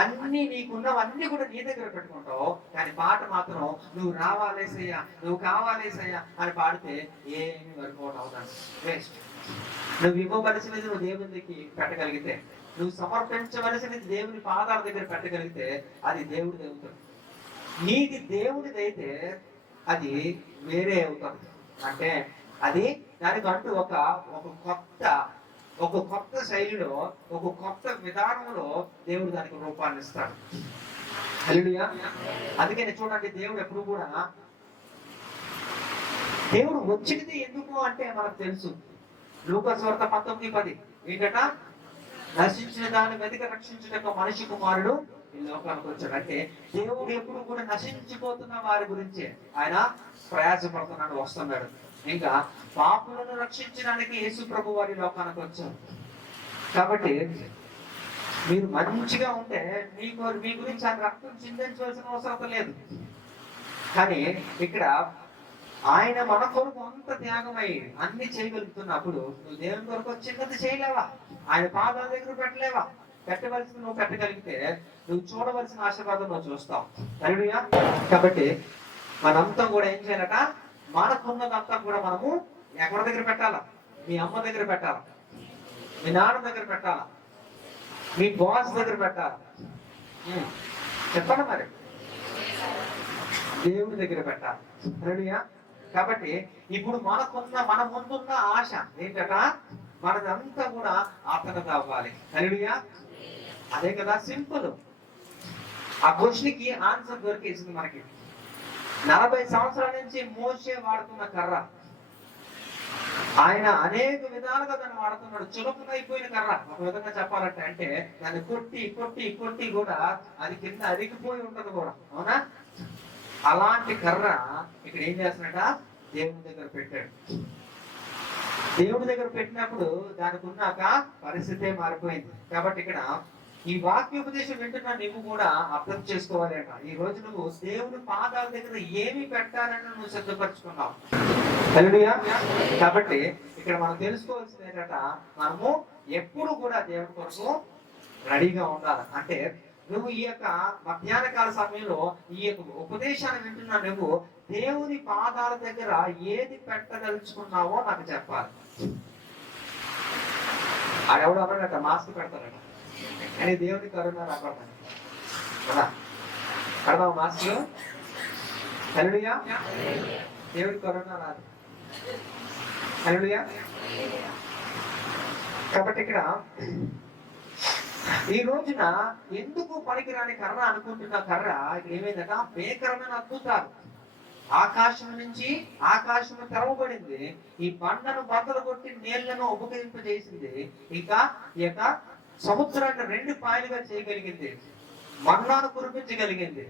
అన్ని నీకున్నవన్నీ కూడా నీ దగ్గర పెట్టుకుంటావు. కానీ పాట మాత్రం నువ్వు రావాలేసయ్యా, నువ్వు కావాలేసయ్యా అని పాడితే ఏమి వర్కౌట్ అవుతాను, వేస్ట్. నువ్వు ఇవ్వవలసినది నువ్వు దేవునికి పెట్టగలిగితే, నువ్వు సమర్పించవలసినది దేవుని పాదాల దగ్గర పెట్టగలిగితే అది దేవుడిది అవుతుంది. నీది దేవుడిదైతే అది వేరే అవుతుంది. అంటే అది దానికంటూ ఒక కొత్త శైలిలో, ఒక కొత్త విధానంలో దేవుడు దానికి రూపాన్ని ఇస్తాడు. హల్లెలూయా. అందుకని చూడండి, దేవుడు ఎప్పుడు కూడా దేవుడు వచ్చినది ఎందుకు అంటే మనకు తెలుసు. లూకా సువార్త 19:10 ఏంటట, నశించిన దాన్ని వెతికి రక్షించుటకు మనిషి కుమారుడు ఈ లోకానికి వచ్చాడు. అంటే దేవుడు ఎప్పుడు కూడా నశించిపోతున్న వారి గురించి ఆయన ప్రయాసపడుతున్నాడు, వస్తున్నాడు. ఇంకా పాపులను రక్షించడానికి యేసు ప్రభు వారి లోకానికి వచ్చారు. కాబట్టి మీరు మంచిగా ఉంటే మీ గురించి ఆయన రక్తం చిందించవలసిన అవసరం లేదు. కానీ ఇక్కడ ఆయన మన కొరకు అంత త్యాగమై అన్ని చేయగలుగుతున్నప్పుడు నువ్వు దేవుని కొరకు చిన్నది చేయలేవా? ఆయన పాదాల దగ్గర పెట్టలేవా? పెట్టవలసిన నువ్వు పెట్టగలిగితే నువ్వు చూడవలసిన ఆశీర్వాదం నువ్వు చూస్తావు. హల్లెలూయా. కాబట్టి మనంతా కూడా ఏం చేయాలట, మనకున్నదంతా కూడా మనము ఎవరి దగ్గర పెట్టాలా? మీ అమ్మ దగ్గర పెట్టాలా, మీ నాన్న దగ్గర పెట్టాలా, మీ బాస్ దగ్గర పెట్టాలా? చెప్పండి మరి. దేవుడి దగ్గర పెట్టాలి. హల్లెలూయా. కాబట్టి ఇప్పుడు మన ముందున్న ఆశ ఏంటట, మనదంతా కూడా ఆత్మకత అవ్వాలి. హల్లెలూయా. అదే కదా సింపుల్. ఆ క్వశ్చన్కి ఆన్సర్ దొరికేసింది మనకి. 40 సంవత్సరాల నుంచి మోషే వాడుతున్న కర్ర, ఆయన అనేక విధాలుగా దాన్ని వాడుతున్నాడు. చులకనైపోయిన కర్ర ఒక విధంగా చెప్పాలంటే, అంటే దాన్ని కొట్టి కొట్టి కొట్టి కూడా అది కింద అరిగిపోయి ఉంటది కూడా, అవునా? అలాంటి కర్ర ఇక్కడ ఏం చేస్తున్నాడ, దేవుని దగ్గర పెట్టాడు. దేవుడి దగ్గర పెట్టినప్పుడు దానికి ఉన్నాక పరిస్థితే మారిపోయింది. కాబట్టి ఇక్కడ ఈ వాక్యోపదేశం వింటున్నా నువ్వు కూడా అర్థం చేసుకోవాలి అట. ఈ రోజు నువ్వు దేవుని పాదాల దగ్గర ఏమి పెట్టాలని నువ్వు సిద్ధపరచుకున్నావు. హల్లెలూయా. కాబట్టి ఇక్కడ మనం తెలుసుకోవాల్సింది ఏంటంట, మనము ఎప్పుడు కూడా దేవుడి కొరకు రెడీగా ఉండాలి. అంటే నువ్వు ఈ యొక్క మధ్యాహ్న కాల సమయంలో ఈ యొక్క ఉపదేశాన్ని వింటున్నా నువ్వు దేవుని పాదాల దగ్గర ఏది పెట్టదలుచుకున్నావో నాకు చెప్పాలి. ఆడెవడు అన్నాడట మాస్క్ పెడతాడట, కానీ దేవుని కరుణ రాకూడదు కదా. కడదాం మాస్క్. హల్లెలూయా. దేవుని కరుణ రాదు. హల్లెలూయా. కాబట్టి ఇక్కడ ఈ రోజున ఎందుకు పనికిరాని కర్ర అనుకుంటున్న కర్ర ఇక్కడ ఏమైందట, భీకరమైన అద్భుతాలు. ఆకాశం తెరవబడింది. ఈ బండను బద్దలు కొట్టి నీళ్లను ఉపకరింపజేసింది. ఇంకా ఈ యొక్క సముద్రాన్ని 2 పాయలుగా చేయగలిగింది. మన్నాను కురిపించగలిగింది.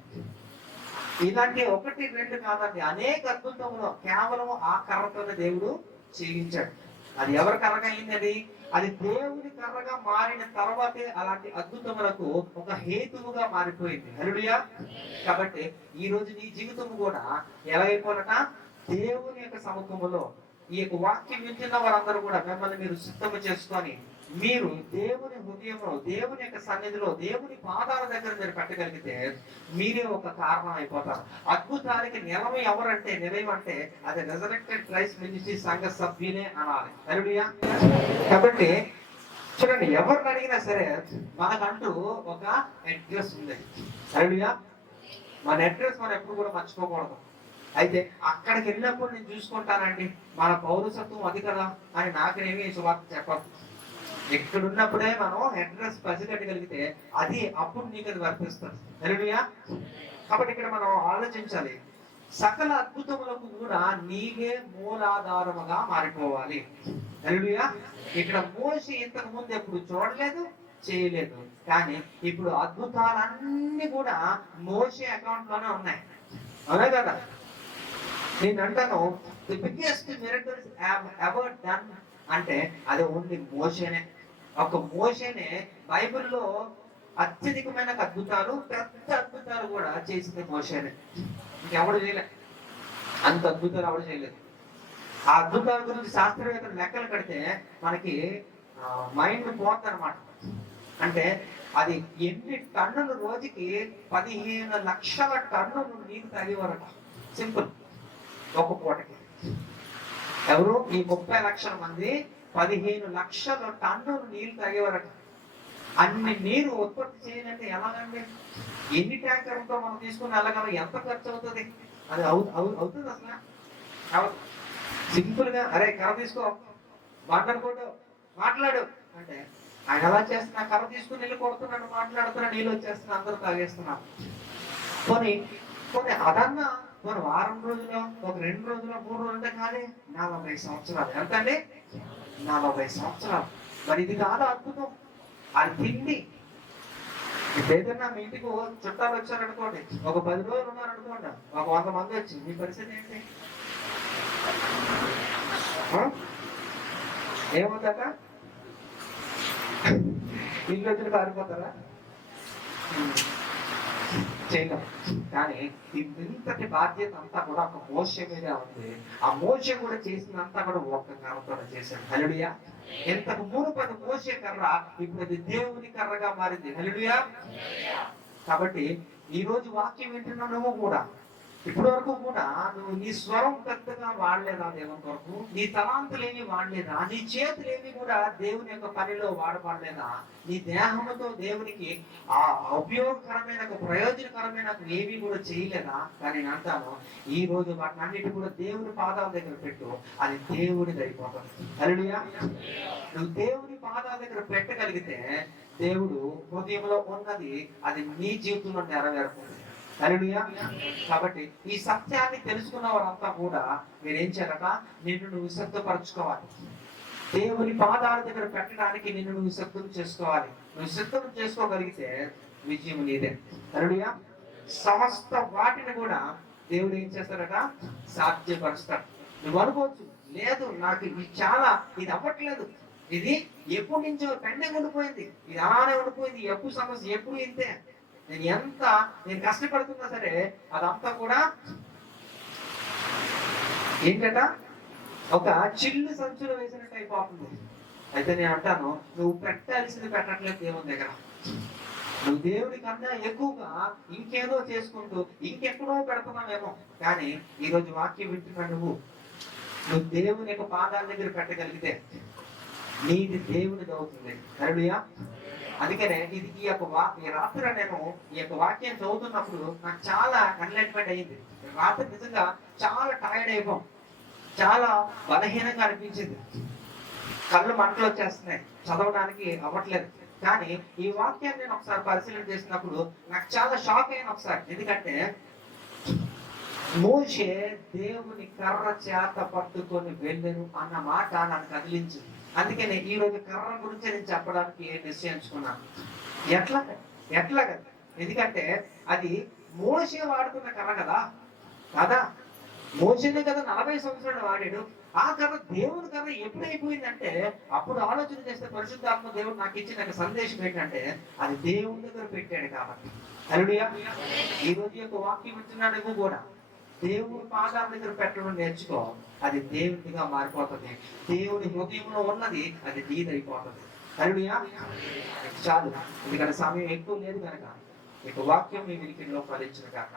ఇలాంటి 1, 2 కాదండి, అనేక అద్భుతములు కేవలం ఆ కర్రతోనే దేవుడు చేయించాడు. అది ఎవరి కర్రగా అయింది? అది దేవుని కర్రగా మారిన తర్వాతే అలాంటి అద్భుతములకు ఒక హేతువుగా మారిపోయింది. హల్లెలూయా. కాబట్టి ఈ రోజు నీ జీవితం కూడా ఎలా అయిపోవాలట, దేవుని యొక్క సముఖములో ఈ యొక్క వాక్యం వింటున్న వారందరూ కూడా మిమ్మల్ని మీరు సిద్ధము చేసుకొని మీరు దేవుని హృదయంలో, దేవుని యొక్క సన్నిధిలో, దేవుని పాదాల దగ్గర మీరు పెట్టగలిగితే మీరే ఒక కారణం అయిపోతారు. అద్భుతానికి నిలవ ఎవరంటే, నిలయమంటే అది రెజరెక్టెడ్ క్రైస్ట్ మినిస్ట్రీ సంఘ సభ్యులే అనాలి. హల్లెలూయా. కాబట్టి చూడండి, ఎవరిని అడిగినా సరే మనకంటూ ఒక అడ్రస్ ఉంది. హల్లెలూయా. మన అడ్రస్ మనం ఎప్పుడు కూడా మర్చిపోకూడదు. అయితే అక్కడికి వెళ్ళినప్పుడు నేను చూసుకుంటానండి, మన పౌరసత్వం అది కదా అని నాకేమీ శుభార్త చెప్పదు. ఎక్కడున్నప్పుడే మనం అడ్రస్ పసిగట్టగలిగితే అది అప్పుడు నీకు అది వర్తిస్తుంది. హల్లెలూయా. కాబట్టి ఇక్కడ మనం ఆలోచించాలి, సకల అద్భుతములకు కూడా నీవే మూలాధారముగా మారిపోవాలి. హల్లెలూయా. ఇక్కడ మోషే ఇంతకు ముందు ఎప్పుడు చూడలేదు, చేయలేదు, కానీ ఇప్పుడు అద్భుతాలన్నీ కూడా మోషే అకౌంట్ లోనే ఉన్నాయి. అవునా కదా? నేను అంటాను, the biggest miracles ever done అంటే అది ఓన్లీ మోషేనే. ఒక మోషేనే బైబిల్లో అత్యధికమైన అద్భుతాలు, పెద్ద అద్భుతాలు కూడా చేసింది మోషేనే. ఇంకెవడు చేయలే, అంత అద్భుతాలు ఎవడు చేయలేదు. ఆ అద్భుతాల గురించి శాస్త్రవేత్తలు లెక్కలు కడితే మనకి మైండ్ పోతుంది అనమాట. అంటే అది ఎన్ని టన్నులు, రోజుకి 15 లక్షల టన్నులు నీరు తాగేవారట. సింపుల్. ఒక పూటకి ఎవరు? ఈ 30 లక్షల మంది 15 లక్షల టన్నులు నీళ్లు తాగేవారట. అన్ని నీరు ఉత్పత్తి చేయాలంటే ఎలాగండి? ఎన్ని ట్యాంకర్లతో మనం తీసుకుని వెళ్ళగలం? ఎంత ఖర్చు అవుతుంది? అది అవుతుంది అసలు? సింపుల్ గా అరే కర్ర తీసుకో, మాట్లాడుకోడు, మాట్లాడు అంటే ఆయన ఎలా చేస్తున్నా, కర్ర తీసుకుని వెళ్ళి కొడుతున్నాడు, మాట్లాడుతున్నా, నీళ్ళు వచ్చేస్తున్నా, అందరూ తాగేస్తున్నాను. పోనీ అదన్నా మన వారం రోజులు, ఒక 2 రోజులు, 3 రోజులు అంటే కానీ 40 సంవత్సరాలు. ఎంత అండి? 40 సంవత్సరాలు. మరి ఇది కాదు అద్భుతం, అది తిండి. ఇప్పుడు ఏదన్నా మీ ఇంటికి చుట్టాలు వచ్చారనుకోండి, ఒక 10 రోజులు ఉన్నారనుకోండి, ఒక 100 మంది వచ్చి, మీ పరిస్థితి ఏంటి? ఏమవుతాక ఇల్లు వచ్చిన పారిపోతారా? చేయలేం. కానీ ఇంతటి బాధ్యత అంతా కూడా ఒక మోషే మీద ఉంది. ఆ మోషే కూడా చేసినంతా కూడా ఒక్క కర్రతో చేశాడు. హల్లెలూయా. ఇంతకు మునుపటి మోషే కర్ర ఇప్పుడు అది దేవుని కర్రగా మారింది. హల్లెలూయా. కాబట్టి ఈ రోజు వాక్యం వింటున్నా నువ్వు కూడా ఇప్పటి వరకు కూడా నువ్వు నీ స్వరం పెద్దగా వాడలేదా దేవుని కొరకు? నీ తలాంతులేమి వాడలేదా? నీ చేతులేమి కూడా దేవుని యొక్క పనిలో వాడబడలేదా? నీ దేహంతో దేవునికి ఆ ఉపయోగకరమైన, ప్రయోజనకరమైన ఏమీ కూడా చేయలేదా? కానీ నేను అంటాను, ఈ రోజు వాటిని అన్నిటి కూడా దేవుని పాదాల దగ్గర పెట్టు, అది దేవుడిది అయిపోతుంది. హల్లెలూయా. నువ్వు దేవుని పాదాల దగ్గర పెట్టగలిగితే దేవుడు హృదయంలో ఉన్నది అది నీ జీవితంలో నెరవేరుతుంది. హల్లెలూయా. కాబట్టి ఈ సత్యాన్ని తెలుసుకున్న వారంతా కూడా మీరేం చేయాలట, నిన్ను నువ్వు సిద్ధపరచుకోవాలి. దేవుని పాదాల దగ్గర పెట్టడానికి నిన్ను నువ్వు సిద్ధం చేసుకోవాలి. నువ్వు సిద్ధం చేసుకోగలిగితే విజయం నీదే. హల్లెలూయా. సమస్త వాటిని కూడా దేవుడు ఏం చేస్తాడట, సాధ్యపరుస్తాడు. నువ్వు అనుకోవచ్చు, లేదు నాకు ఇది చాలా ఇది అవ్వట్లేదు, ఇది ఎప్పటి నుంచో పెండింగ్ ఉండిపోయింది, ఇది అలానే ఉండిపోయింది, ఎప్పుడు సమస్య ఎప్పుడు ఇంతే, నేను కష్టపడుతున్నా సరే అదంతా కూడా ఏంటట ఒక చిల్లు సంచులు వేసినట్టు అయిపోతుంది. అయితే నేను అంటాను, నువ్వు పెట్టాల్సింది పెట్టట్లేదు దేవుని దగ్గర. నువ్వు దేవుడి కన్నా ఎక్కువగా ఇంకేదో చేసుకుంటూ ఇంకెక్కడో పెడుతున్నావేమో. కానీ ఈరోజు వాక్యం వింటున్నా నువ్వు దేవుని యొక్క పాదాల దగ్గర పెట్టగలిగితే నీది దేవునిది అవుతుంది. హల్లెలూయా. అందుకనే ఈ రాత్రి నేను ఈ యొక్క వాక్యం చదువుతున్నప్పుడు నాకు చాలా ఎన్లైట్మెంట్ అయ్యింది. రాత్రి నిజంగా చాలా టైర్డ్ అయిపోయాం, చాలా బలహీనంగా అనిపించింది, కళ్ళు మంటలు వచ్చేస్తున్నాయి, చదవడానికి అవ్వట్లేదు. కానీ ఈ వాక్యాన్ని నేను ఒకసారి పరిశీలన చేసినప్పుడు నాకు చాలా షాక్ అయిన ఒకసారి. ఎందుకంటే మోషే దేవుని కర్ర చేత పట్టుకొని వెళ్ళను అన్న మాట నాకు కదిలించింది. అందుకని ఈ రోజు కర్ర గురించి నేను చెప్పడానికి నిశ్చయించుకున్నాను. ఎట్లాగా ఎందుకంటే అది మోషే వాడుతున్న కర్ర కదా మోషేనే కదా 40 సంవత్సరాలు వాడాడు. ఆ కర్ర దేవుని కర్ర ఎప్పుడైపోయిందంటే అప్పుడు ఆలోచన చేస్తే పరిశుద్ధాత్మ దేవుడు నాకు ఇచ్చిన సందేశం ఏంటంటే అది దేవుని దగ్గర పెట్టాడు కాబట్టి. హల్లెలూయా. ఈ రోజు యొక్క వాక్యం వింటున్నాడు, నువ్వు కూడా దేవుని పాదాల దగ్గర పెట్టడం నేర్చుకో. అది దేవునిగా మారిపోతుంది. దేవుని హృదయంలో ఉన్నది అది నీదైపోతుంది. హల్లెలూయా. చాలు, ఎందుకంటే సమయం ఎక్కువ లేదు కనుక ఇక వాక్యం మీ వినికిడిలో ఫలించిన కాక.